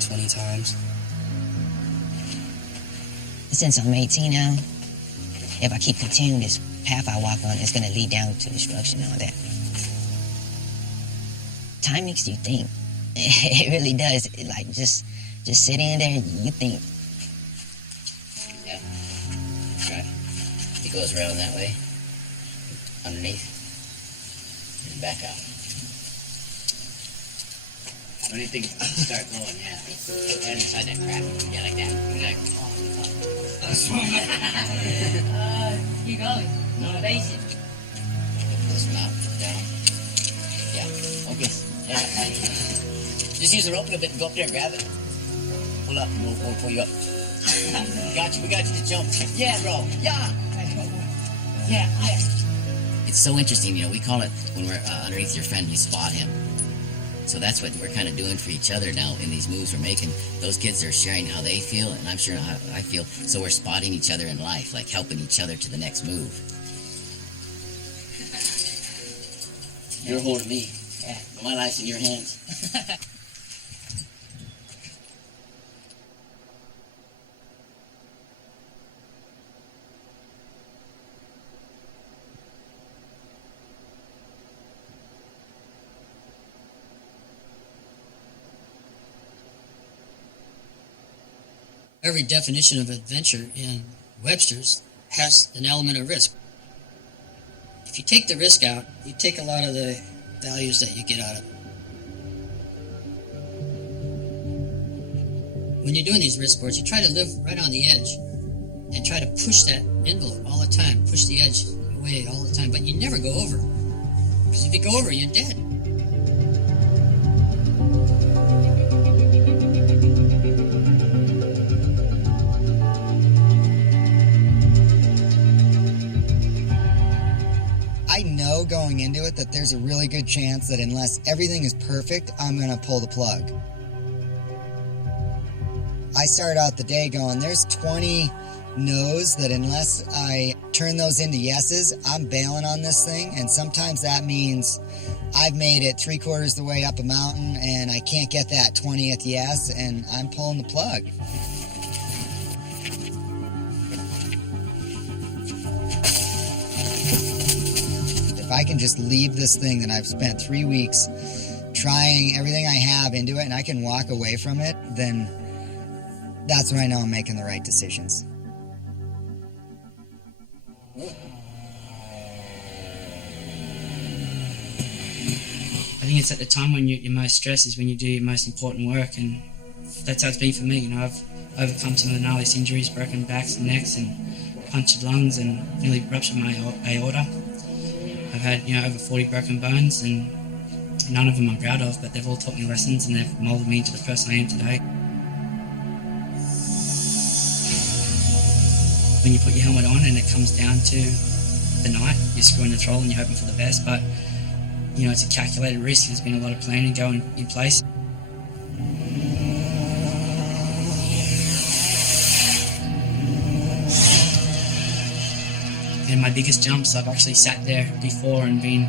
20 times. Since I'm 18 now, if I keep continuing this path I walk on, it's going to lead down to destruction and all that. Time makes you think. It really does. Like, just sitting in there, you think. Yeah. Right. It goes around that way. Underneath. And back out. When you think start going, yeah. Right inside that crack. Yeah, like that. Like, Keep going. Motivation. this one up, down. Yeah. Okay. Yeah. Just use the rope a little bit and go up there and grab it. Pull up and we'll pull you up. Got you. We got you to jump. Yeah, bro. Yeah. Yeah. It's so interesting, you know, we call it, when we're underneath your friend, you spot him. So that's what we're kind of doing for each other now in these moves we're making. Those kids are sharing how they feel, and I'm sharing how I feel. So we're spotting each other in life, like helping each other to the next move. You're holding me. Yeah. My life's in your hands. Every definition of adventure in Webster's has an element of risk. If you take the risk out, you take a lot of the values that you get out of it. When you're doing these risk sports, you try to live right on the edge and try to push that envelope all the time, push the edge away all the time, but you never go over. Because if you go over, you're dead. I know going into it that there's a really good chance that unless everything is perfect, I'm going to pull the plug. I start out the day going, there's 20 no's that unless I turn those into yeses, I'm bailing on this thing. And sometimes that means I've made it 3/4 the way up a mountain and I can't get that 20th yes, and I'm pulling the plug. If I can just leave this thing that I've spent 3 weeks trying everything I have into it and I can walk away from it, then that's when I know I'm making the right decisions. I think it's at the time when you're most stressed is when you do your most important work, and that's how it's been for me. You know, I've overcome some of the gnarliest injuries, broken backs and necks and punctured lungs and nearly ruptured my aorta. I've had, over 40 broken bones, and none of them I'm proud of, but they've all taught me lessons and they've molded me into the person I am today. When you put your helmet on and it comes down to the night, you're screwing the throttle and you're hoping for the best, but it's a calculated risk. There's been a lot of planning going in place. And my biggest jumps, I've actually sat there before and been,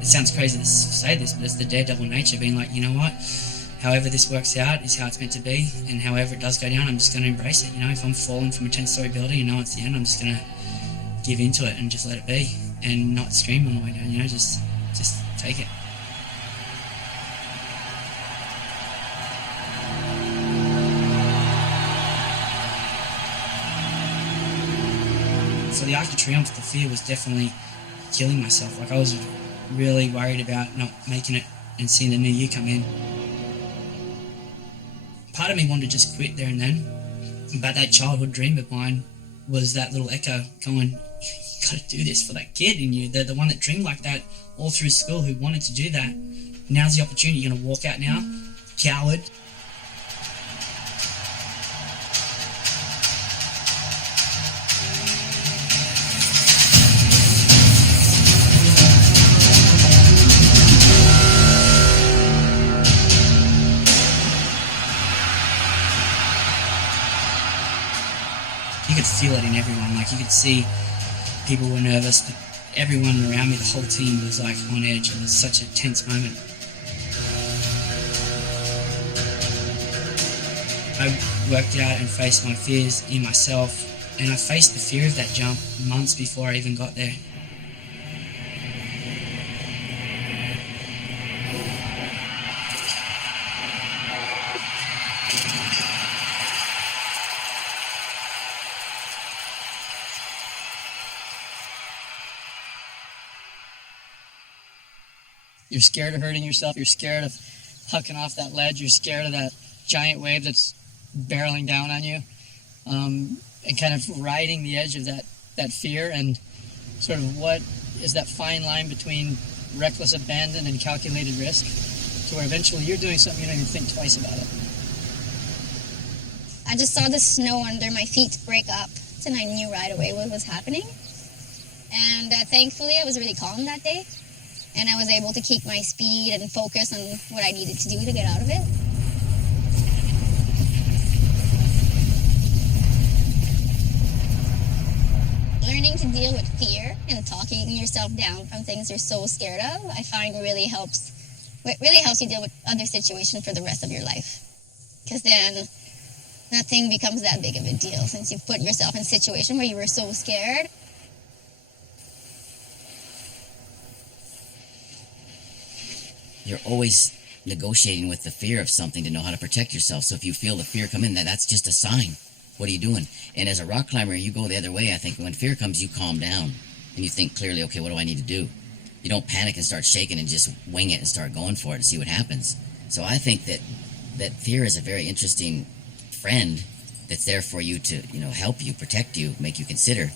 it sounds crazy to say this, but it's the daredevil nature, being like, you know what, however this works out is how it's meant to be, and however it does go down, I'm just going to embrace it. If I'm falling from a 10-story building and it's the end, I'm just going to give into it and just let it be and not scream on the way down, just take it. So the Arc de Triomphe, the fear was definitely killing myself. Like, I was really worried about not making it and seeing the new year come in. Part of me wanted to just quit there and then, but that childhood dream of mine was that little echo going, you gotta do this for that kid in you, the one that dreamed like that all through school, who wanted to do that. Now's the opportunity. You're gonna walk out now, coward. You could feel it in everyone. Like, you could see people were nervous. Everyone around me, the whole team was like on edge. It was such a tense moment. I worked out and faced my fears in myself, and I faced the fear of that jump months before I even got there. You're scared of hurting yourself. You're scared of hucking off that ledge. You're scared of that giant wave that's barreling down on you, and kind of riding the edge of that fear, and sort of what is that fine line between reckless abandon and calculated risk, to where eventually you're doing something you don't even think twice about it. I just saw the snow under my feet break up, and I knew right away what was happening. And thankfully, I was really calm that day. And I was able to keep my speed and focus on what I needed to do to get out of it. Learning to deal with fear and talking yourself down from things you're so scared of, I find really helps you deal with other situations for the rest of your life. Because then nothing becomes that big of a deal, since you've put yourself in a situation where you were so scared. You're always negotiating with the fear of something to know how to protect yourself. So if you feel the fear come in, that's just a sign. What are you doing? And as a rock climber, you go the other way. I think when fear comes, you calm down and you think clearly, okay, what do I need to do? You don't panic and start shaking and just wing it and start going for it and see what happens. So I think that fear is a very interesting friend that's there for you to, help you, protect you, make you consider.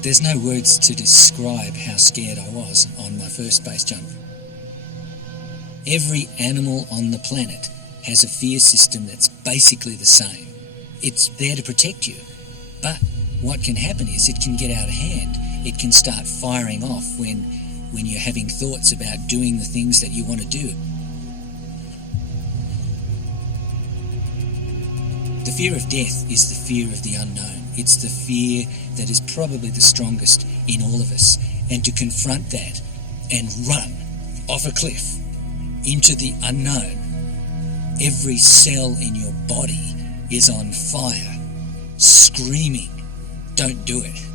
There's no words to describe how scared I was on my first base jump. Every animal on the planet has a fear system that's basically the same. It's there to protect you. But what can happen is it can get out of hand. It can start firing off when you're having thoughts about doing the things that you want to do. The fear of death is the fear of the unknown. It's the fear that is probably the strongest in all of us. And to confront that and run off a cliff into the unknown, every cell in your body is on fire, screaming, don't do it.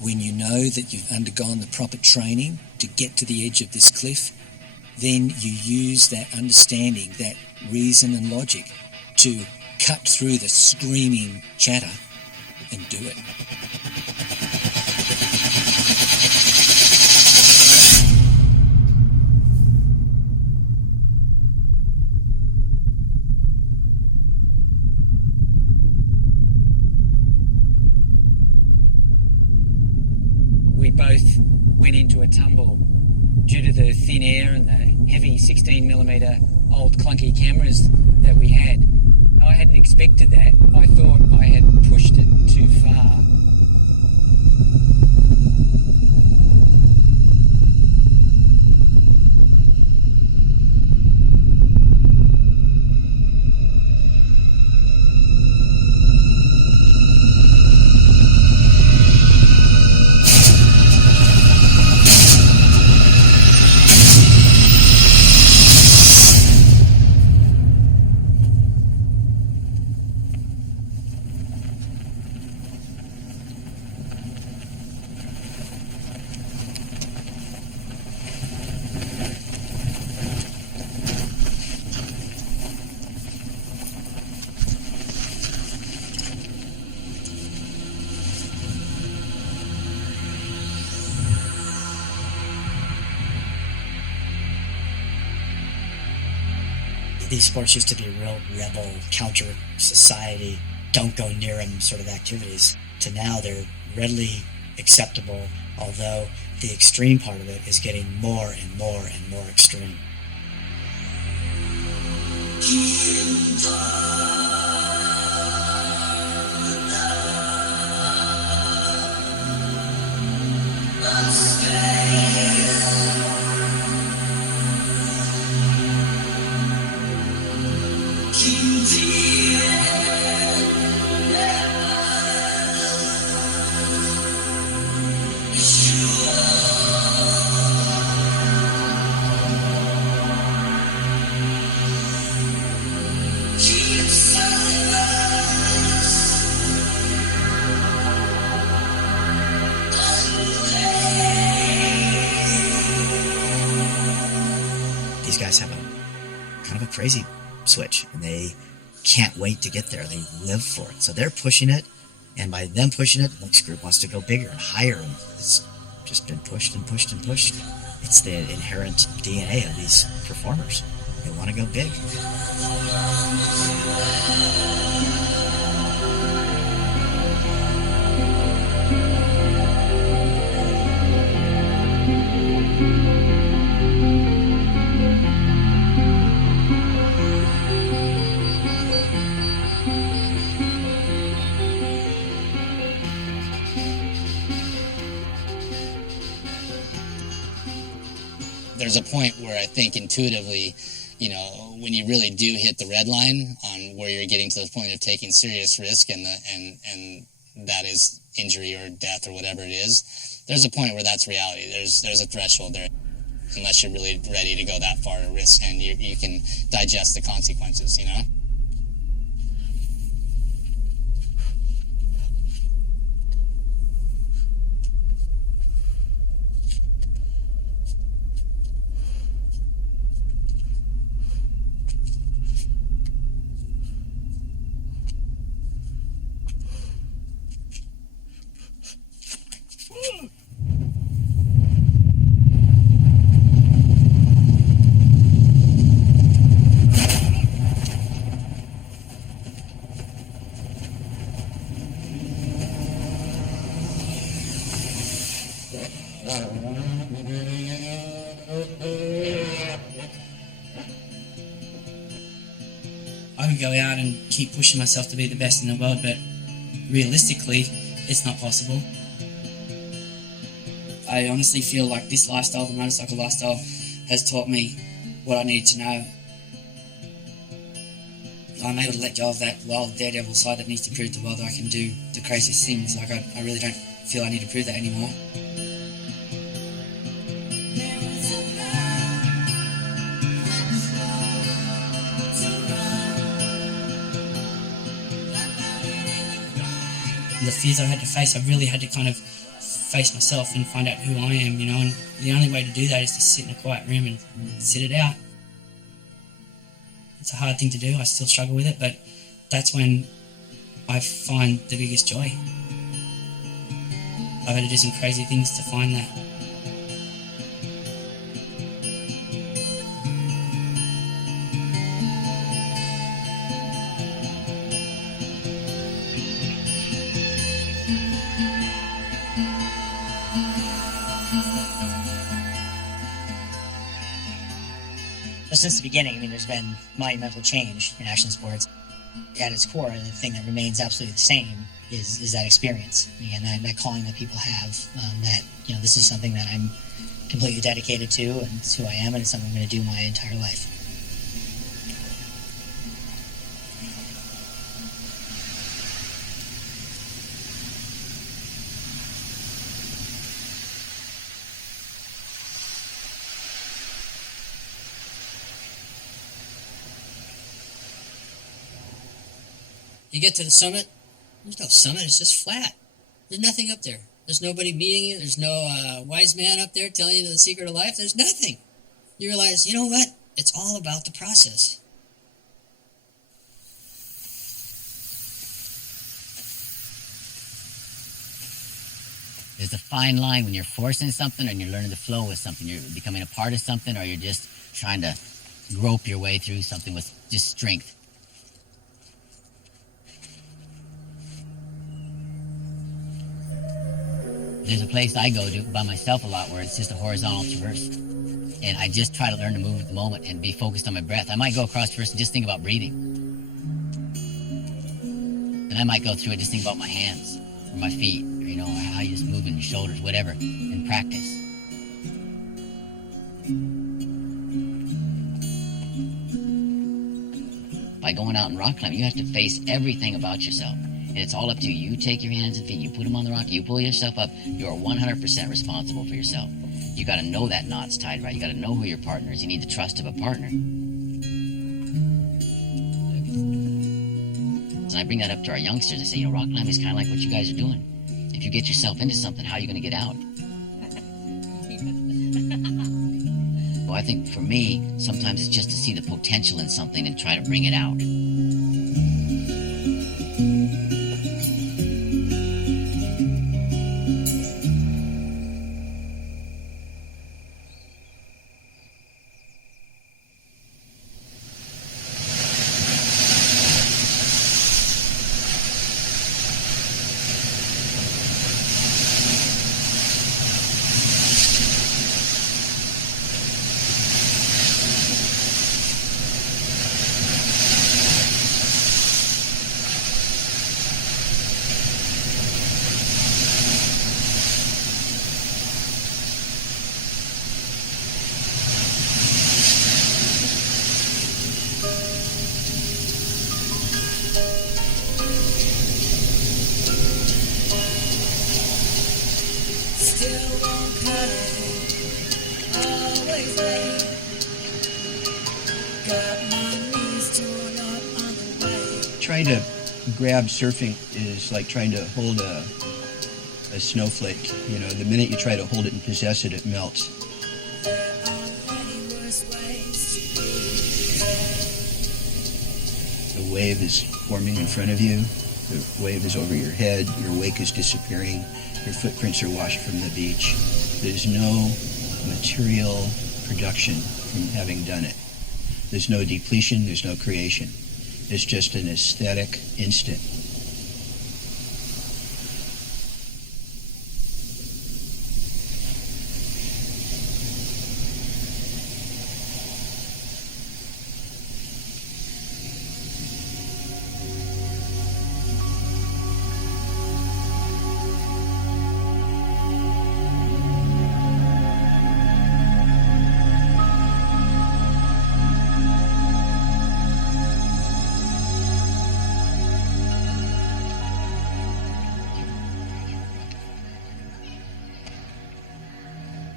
When you know that you've undergone the proper training to get to the edge of this cliff, then you use that understanding, that reason and logic to cut through the screaming chatter and do it. We both went into a tumble due to the thin air and the heavy 16mm old clunky cameras that we had. I hadn't expected that. I thought I had pushed it too far. These sports used to be real rebel, counter society, don't go near them sort of activities. To now they're readily acceptable, although the extreme part of it is getting more and more and more extreme. These guys have a kind of a crazy switch, and they can't wait to get there. They live for it. So they're pushing it, and by them pushing it, the next group wants to go bigger and higher, and it's just been pushed and pushed and pushed. It's the inherent DNA of these performers. They want to go big. There's a point where I think intuitively, when you really do hit the red line on where you're getting to the point of taking serious risk and that is injury or death or whatever it is, there's a point where that's reality. There's a threshold there. Unless you're really ready to go that far to risk and you can digest the consequences, you know? I could go out and keep pushing myself to be the best in the world, but realistically, it's not possible. I honestly feel like this lifestyle, the motorcycle lifestyle, has taught me what I need to know. I'm able to let go of that wild daredevil side that needs to prove to the world that I can do the craziest things. Like I really don't feel I need to prove that anymore. The fears I had to face, I really had to kind of face myself and find out who I am, you know, and the only way to do that is to sit in a quiet room and sit it out. It's a hard thing to do, I still struggle with it, but that's when I find the biggest joy. I've had to do some crazy things to find that. Since the beginning, I mean, there's been monumental change in action sports. At its core, the thing that remains absolutely the same is that experience and that calling that people have. That, you know, this is something that I'm completely dedicated to, and it's who I am, and it's something I'm going to do my entire life. You get to the summit, there's no summit, it's just flat. There's nothing up there. There's nobody meeting you, there's no wise man up there telling you the secret of life, there's nothing. You realize, you know what? It's all about the process. There's a fine line when you're forcing something and you're learning to flow with something. You're becoming a part of something, or you're just trying to grope your way through something with just strength. There's a place I go to by myself a lot where it's just a horizontal traverse. And I just try to learn to move at the moment and be focused on my breath. I might go across first and just think about breathing. And I might go through it just think about my hands or my feet, or, you know, how you just move in your shoulders, whatever, and practice. By going out and rock climbing, you have to face everything about yourself. And it's all up to you. You take your hands and feet, you put them on the rock, you pull yourself up. You're 100% responsible for yourself. You got to know that knot's tied right. You got to know who your partner is. You need the trust of a partner. And I bring that up to our youngsters. I say, you know, rock climbing is kind of like what you guys are doing. If you get yourself into something, how are you going to get out? Well, I think for me, sometimes it's just to see the potential in something and try to bring it out. Trying to grab surfing is like trying to hold a snowflake. You know, the minute you try to hold it and possess it, it melts. The wave is forming in front of you. The wave is over your head. Your wake is disappearing. Your footprints are washed from the beach. There's no material production from having done it. There's no depletion. There's no creation. It's just an aesthetic instant.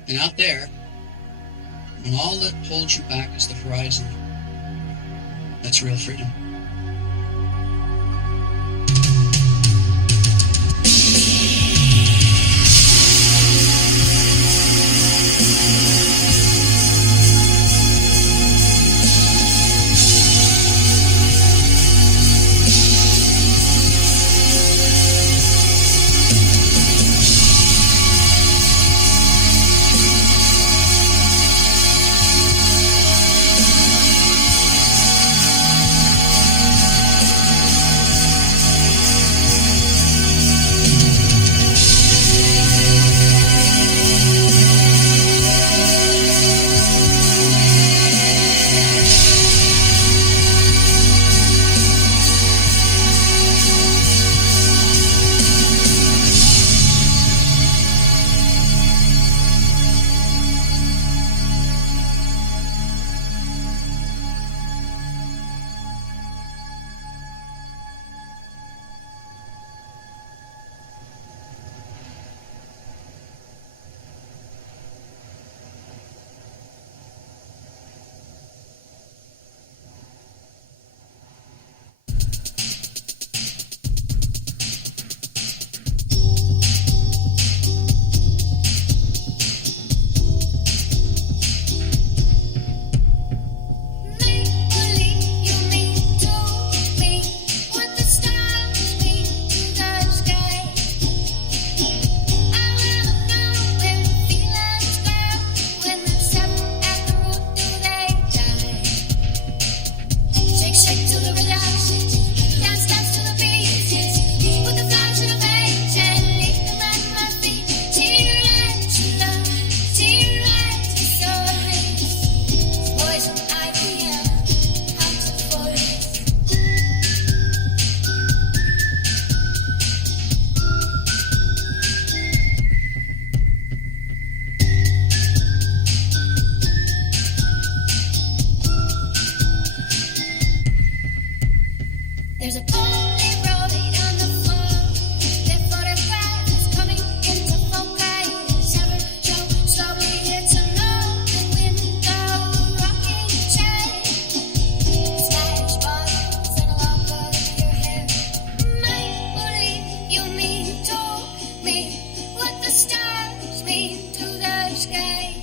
And out there, when all that holds you back is the horizon, that's real freedom. There's a lonely road on the floor. Their photograph is coming into focus. Ever show slowly hits an open window, rocking chair. Spanish bottles and a lock of your hair. Might believe you mean told me what the stars mean to the sky.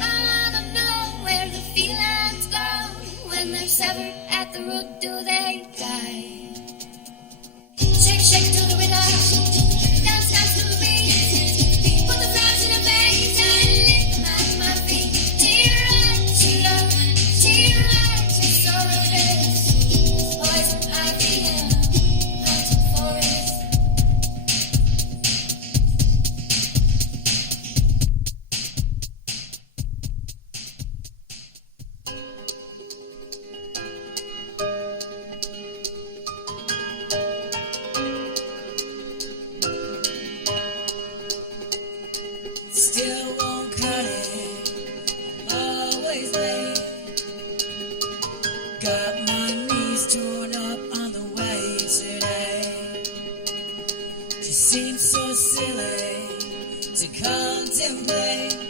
I wanna know where the feelings go when they're severed at the root. Do they die? Shake, shake to the rhythm, dance, dance to the beat. Put the flowers in a vase and lift them at my feet. Tear-eyed to love, tear-eyed to sorrow. This poison ivy and haunted forest. Still won't cut it, always late. Got my knees torn up on the way today. Just seems so silly to contemplate